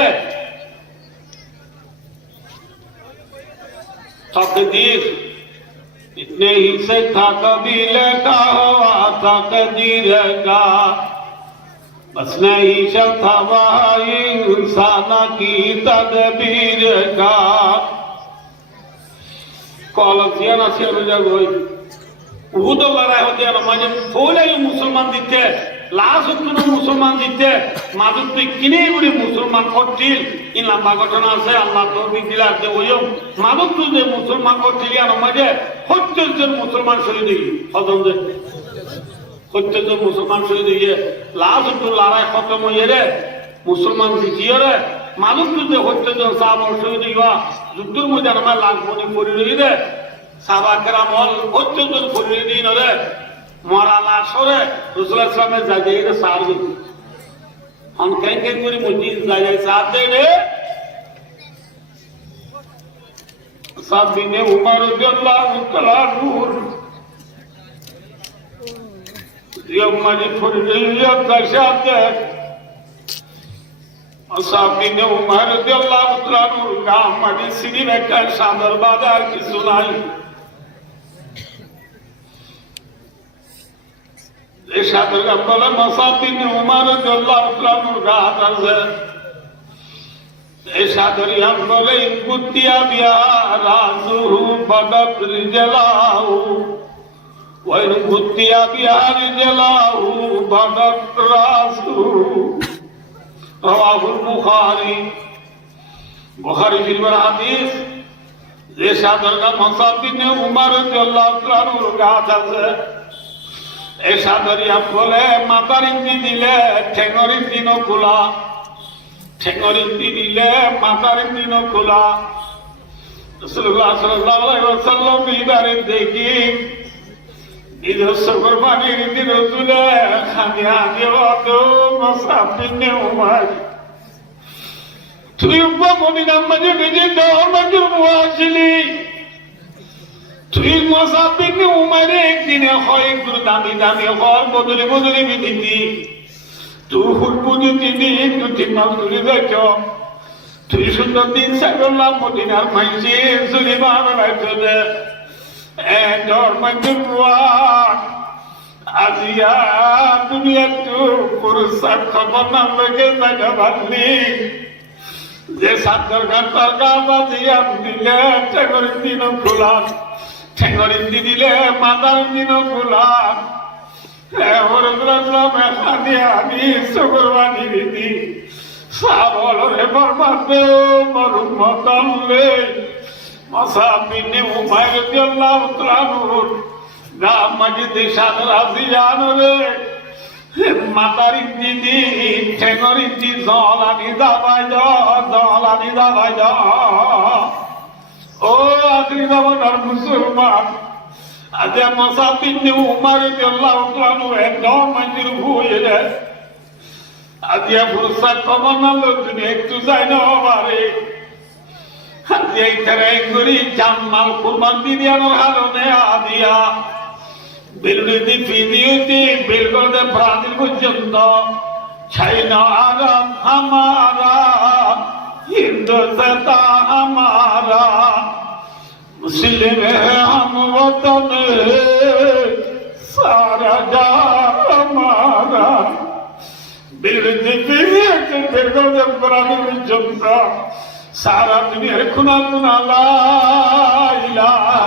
तकदीर इतने ही से था कभी लिखा हुआ था कदीर का बस नहीं चलता वह इंसान की तदबीर का कॉलेजिया ना से जगह उहुद लड़ाई होती है ना फूले मुसलमान दिते लाश उतना मुसलमान दिते माजुद पे किने बड़ी मुसलमान कोटिल इन लंबा घटना से अल्लाह तो भी दिला दे वयो माजुद तो दे मुसलमान कोटिल या नमाजे होते जन मुसलमान शहीद हुई हजम दे होते जन मुसलमान शहीद हुई लाश तो लड़ाई खत्म हुई रे मुसलमान दितियो रे माजुद तो दे होते जन साहब शहीद हुआ जुद्दुर मुझे नमा लाख बनी पड़ी रही रे साहबा करम होते जन पड़ी दिन रे মরা লাশ হরে রাসূলুল্লাহ সাল্লাল্লাহু আলাইহি ওয়াসাল্লামের জায়গায় সার দিই हम কেন করে মসজিদ জায়গায় সার দেই রে সাবিনে উমর রাদিয়াল্লাহু তাআলা নূর ইয়ামানি ফরিয়া কাশাতে সাবিনে উমর রাদিয়াল্লাহু তাআলা নূর গাম মাটি সিনি একটা সাদর বাজার কিছু নাই সাদর গাবলা মুসাফির উমর রাদিয়াল্লাহু তাআলা গাত আছে এই সাদরি हम बोले गुतिया बिया राजू बदत रिजलाहु वइन गुतिया बिया रिजलाहु बदत राजू रवाहुल बुखारी शरीफের হাদিস যে সাদর গাব মুসাফির উমর রাদিয়াল্লাহু তাআলা গাত আছে এই সাদরিয়া বলে মাতার ইন্দি দিলে ঠেঙর ইন্দি নখোলা ঠেঙর ইন্দি দিলে মাতার ইন্দি নখোলা রাসূলুল্লাহ সাল্লাল্লাহু আলাইহি ওয়াসাল্লাম বিবারে দেখি নিজস্ব কুরবানির ইন্দি রসুলে খানিয়া দেওয়াত মুসাফির উমর তুই মদিনার মাঝে বেজে দর মাঝে মুআশিলি তুই মুসাফির উমরে একদিনে হয় একটু দামি হল বদলে বিদিতি তুই হুলপুজি দিবি একটু 3 মাস ধরে দেখ তুই সুন্দর দিন সাগরলা মদিনার মাইসে সুলিমান রাখতে দে দর মাঝে আজিয়া দুনিয়া তো পুরুষ খবর নাম লেগে জায়গা ভাবলি যে সাতরকার তরকার বাজিয়া দিলে ঠেঙ্গরির দিনও খোলা, ঠেঙ্গরির দি দিলে মাতার দিনও খোলা। আমি শুক্রবানি রীতি সাবলরে বরবাদে মরুম মতলে মসাবিনে উমায় রাদিয়াল্লাহু তাআলা গাম মসজিদে সাদরাজি জানরে মাতারি দিদি ঠেঙ্গরি দি জলানি দাবাই জলানি দাবাই ও আখরি জামানার মুসলমান আজ মসাবিনে উমায় রাদিয়াল্লাহু তাআলা একদম মঞ্জুর হয়ে যায়। আজিয়া ফুরসাত কমানালো তুমি একটু যাই না বারে আজিয়া ইতারে গরি জামাল কুরবান দিয়ানোর হারনে আদিয়া বিলুদি ফিদিউতি বিলগদে ব্রাজিল পর্যন্ত চাইনা আরাম হামারা হিন্দুস্তান হামারা মুসলিম हम वतन सारा जहां हमारा সারা দুনিয়ার খুনা খুনা লা ইলাহা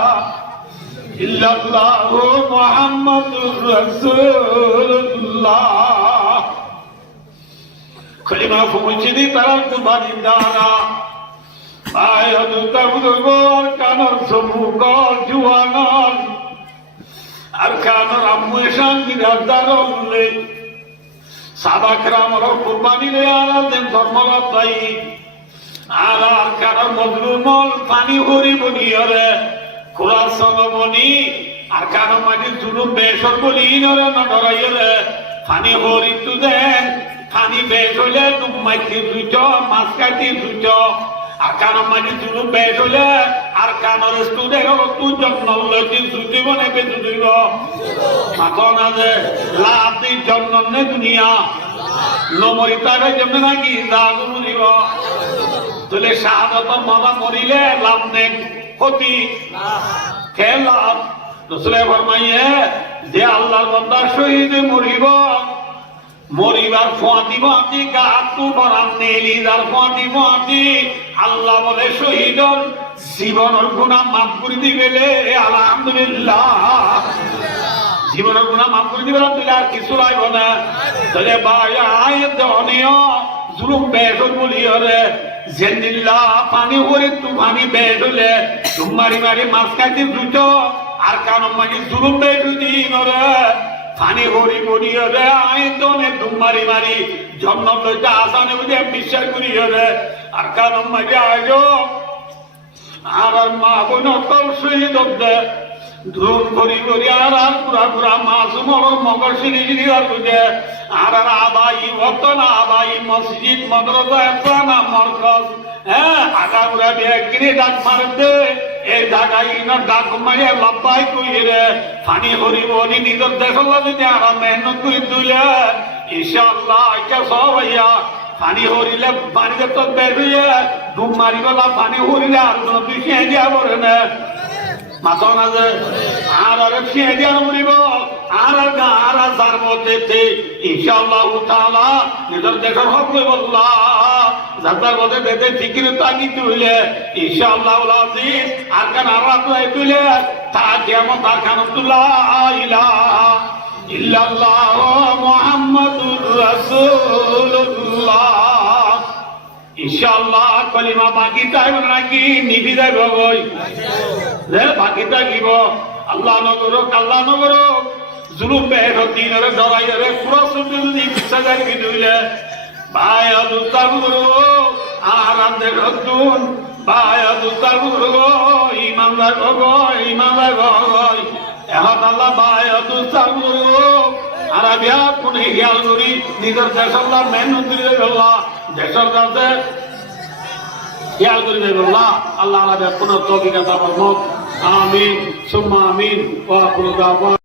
ইল্লাল্লাহু মুহাম্মাদুর রাসূলুল্লাহ কলিমা ফুমুচিদি তারা কুরবানি দানা আয়াতু তাবুগর কানর সমুগর জুয়ানর আর কানর আম্মুশান দিদারলে সাবাকরাম কুরবানি লে আলাদেন ধর্মলতাই আর কারণ মজলুমল পানি হরি বনিয়রে কুরাসন বনি আর কারণ মাঝে জুলুম বেশর বলি নরে নডরাইরে পানি হরি তু দেন পানি বেশ হইলে ডুবমাইতে দুইট মাছ কাটি দুইট আর কারণ মাঝে জুলুম বেশ হইলে আর কানর স্টুডেন্ট তু যত্ন লইতে জুতি বনে বেঁচে দিব মাখন আছে লাভ দিন জন্ম নে দুনিয়া নমরি তাকে যেমন নাকি দাগ মরিব তুলে শাহাদত মামা মরিলে লাভ নেই ক্ষতি কে লাভ রসুলে ফরমাইয়ে যে আল্লাহর বান্দা শহীদ মরিব মরিবার ফোয়া দিব আপনি গাতু বরান নেলি যার ফোয়া দিব আপনি আল্লাহ বলে শহীদর জীবনের গুনাহ মাফ করে দিবেলে আলহামদুলিল্লাহ জীবনের গুনাহ মাফ করে দিবেন তুই আর কিছু লাগব না তাহলে ভাই আয়াত অনিয় জুলুম বেশ বলিয়রে জেনিল্লাহ পানি হরে তু পানি বেশ হলে তুমারি মারি মাছ কাটি দুটো আর কানম মারি জুলুম বেশ দিনরে পানি হরি বলিয়রে আয়াত অনে তুমারি মারি জন্ম লইতে আসানে বুঝে বিশ্বাস করিয়রে আর কানম মারি আয়ো আর মা বোন কল শহীদ দে ধুম ভরি ভরি আর পুরা পুরা মাছ মরর মগর সিঁড়ি সিঁড়ি আর বুঝে আর আবাই বর্তন আবাই মসজিদ মদরসা একসানা মরকজ হ্যাঁ আগাগুড়া বিয়ে ডাক মারতে এই জায়গায় ইনার ডাক মারিয়ে লব্বাই কইরে পানি হরিব নি নিজের দেশের যদি আর মেহনত করে তুলে ইনশাআল্লাহ এটা সব হইয়া পানি হরিলে পানিতে তো বের হইয়া ডুব মারিবলা পানি হরিলে আর কোনো বিষয় দিয়া বলে না মাথন আছে আর আর খেয়ে দিয়া মরিব আর আর যার মধ্যে ইনশাআল্লাহ তাআলা নিজের দেশের হক বললা যাতার মধ্যে দেশে ফিকির তাকি তুলে ইনশাআল্লাহ আজিজ আর কান আর তুলে তা যেমন তার কানতুল্লাহ ইলাহা ইল্লাল্লাহ মুহাম্মাদুর রাসূলুল্লাহ ইনশাআল্লাহ কলিমা বাকি তাইব নাকি নিভি যাইব গই রে বাকি থাকিব আল্লাহ নগর কাল্লা নগর জুলুম বের দিনরে ডরাইরে পুরো সুদুল দি সাজাই দিলে ভাই আদুতার গুরু আরাম দে রতুন ভাই আদুতার গুরু ইমানদার গো ইমানদার গো এখন আল্লাহ ভাই আদুতার গুরু আর বিয়া কোন হিয়াল করি নিজের দেশাল্লাহ মেহনত করে আল্লাহ দেশের কাছে খেয়াল করে দেবে আল্লাহ আল্লাহ আমাদের কোন তৌফিক আতা ফরমাক আমিন সুম্মা আমিন ওয়া কুল দাওয়া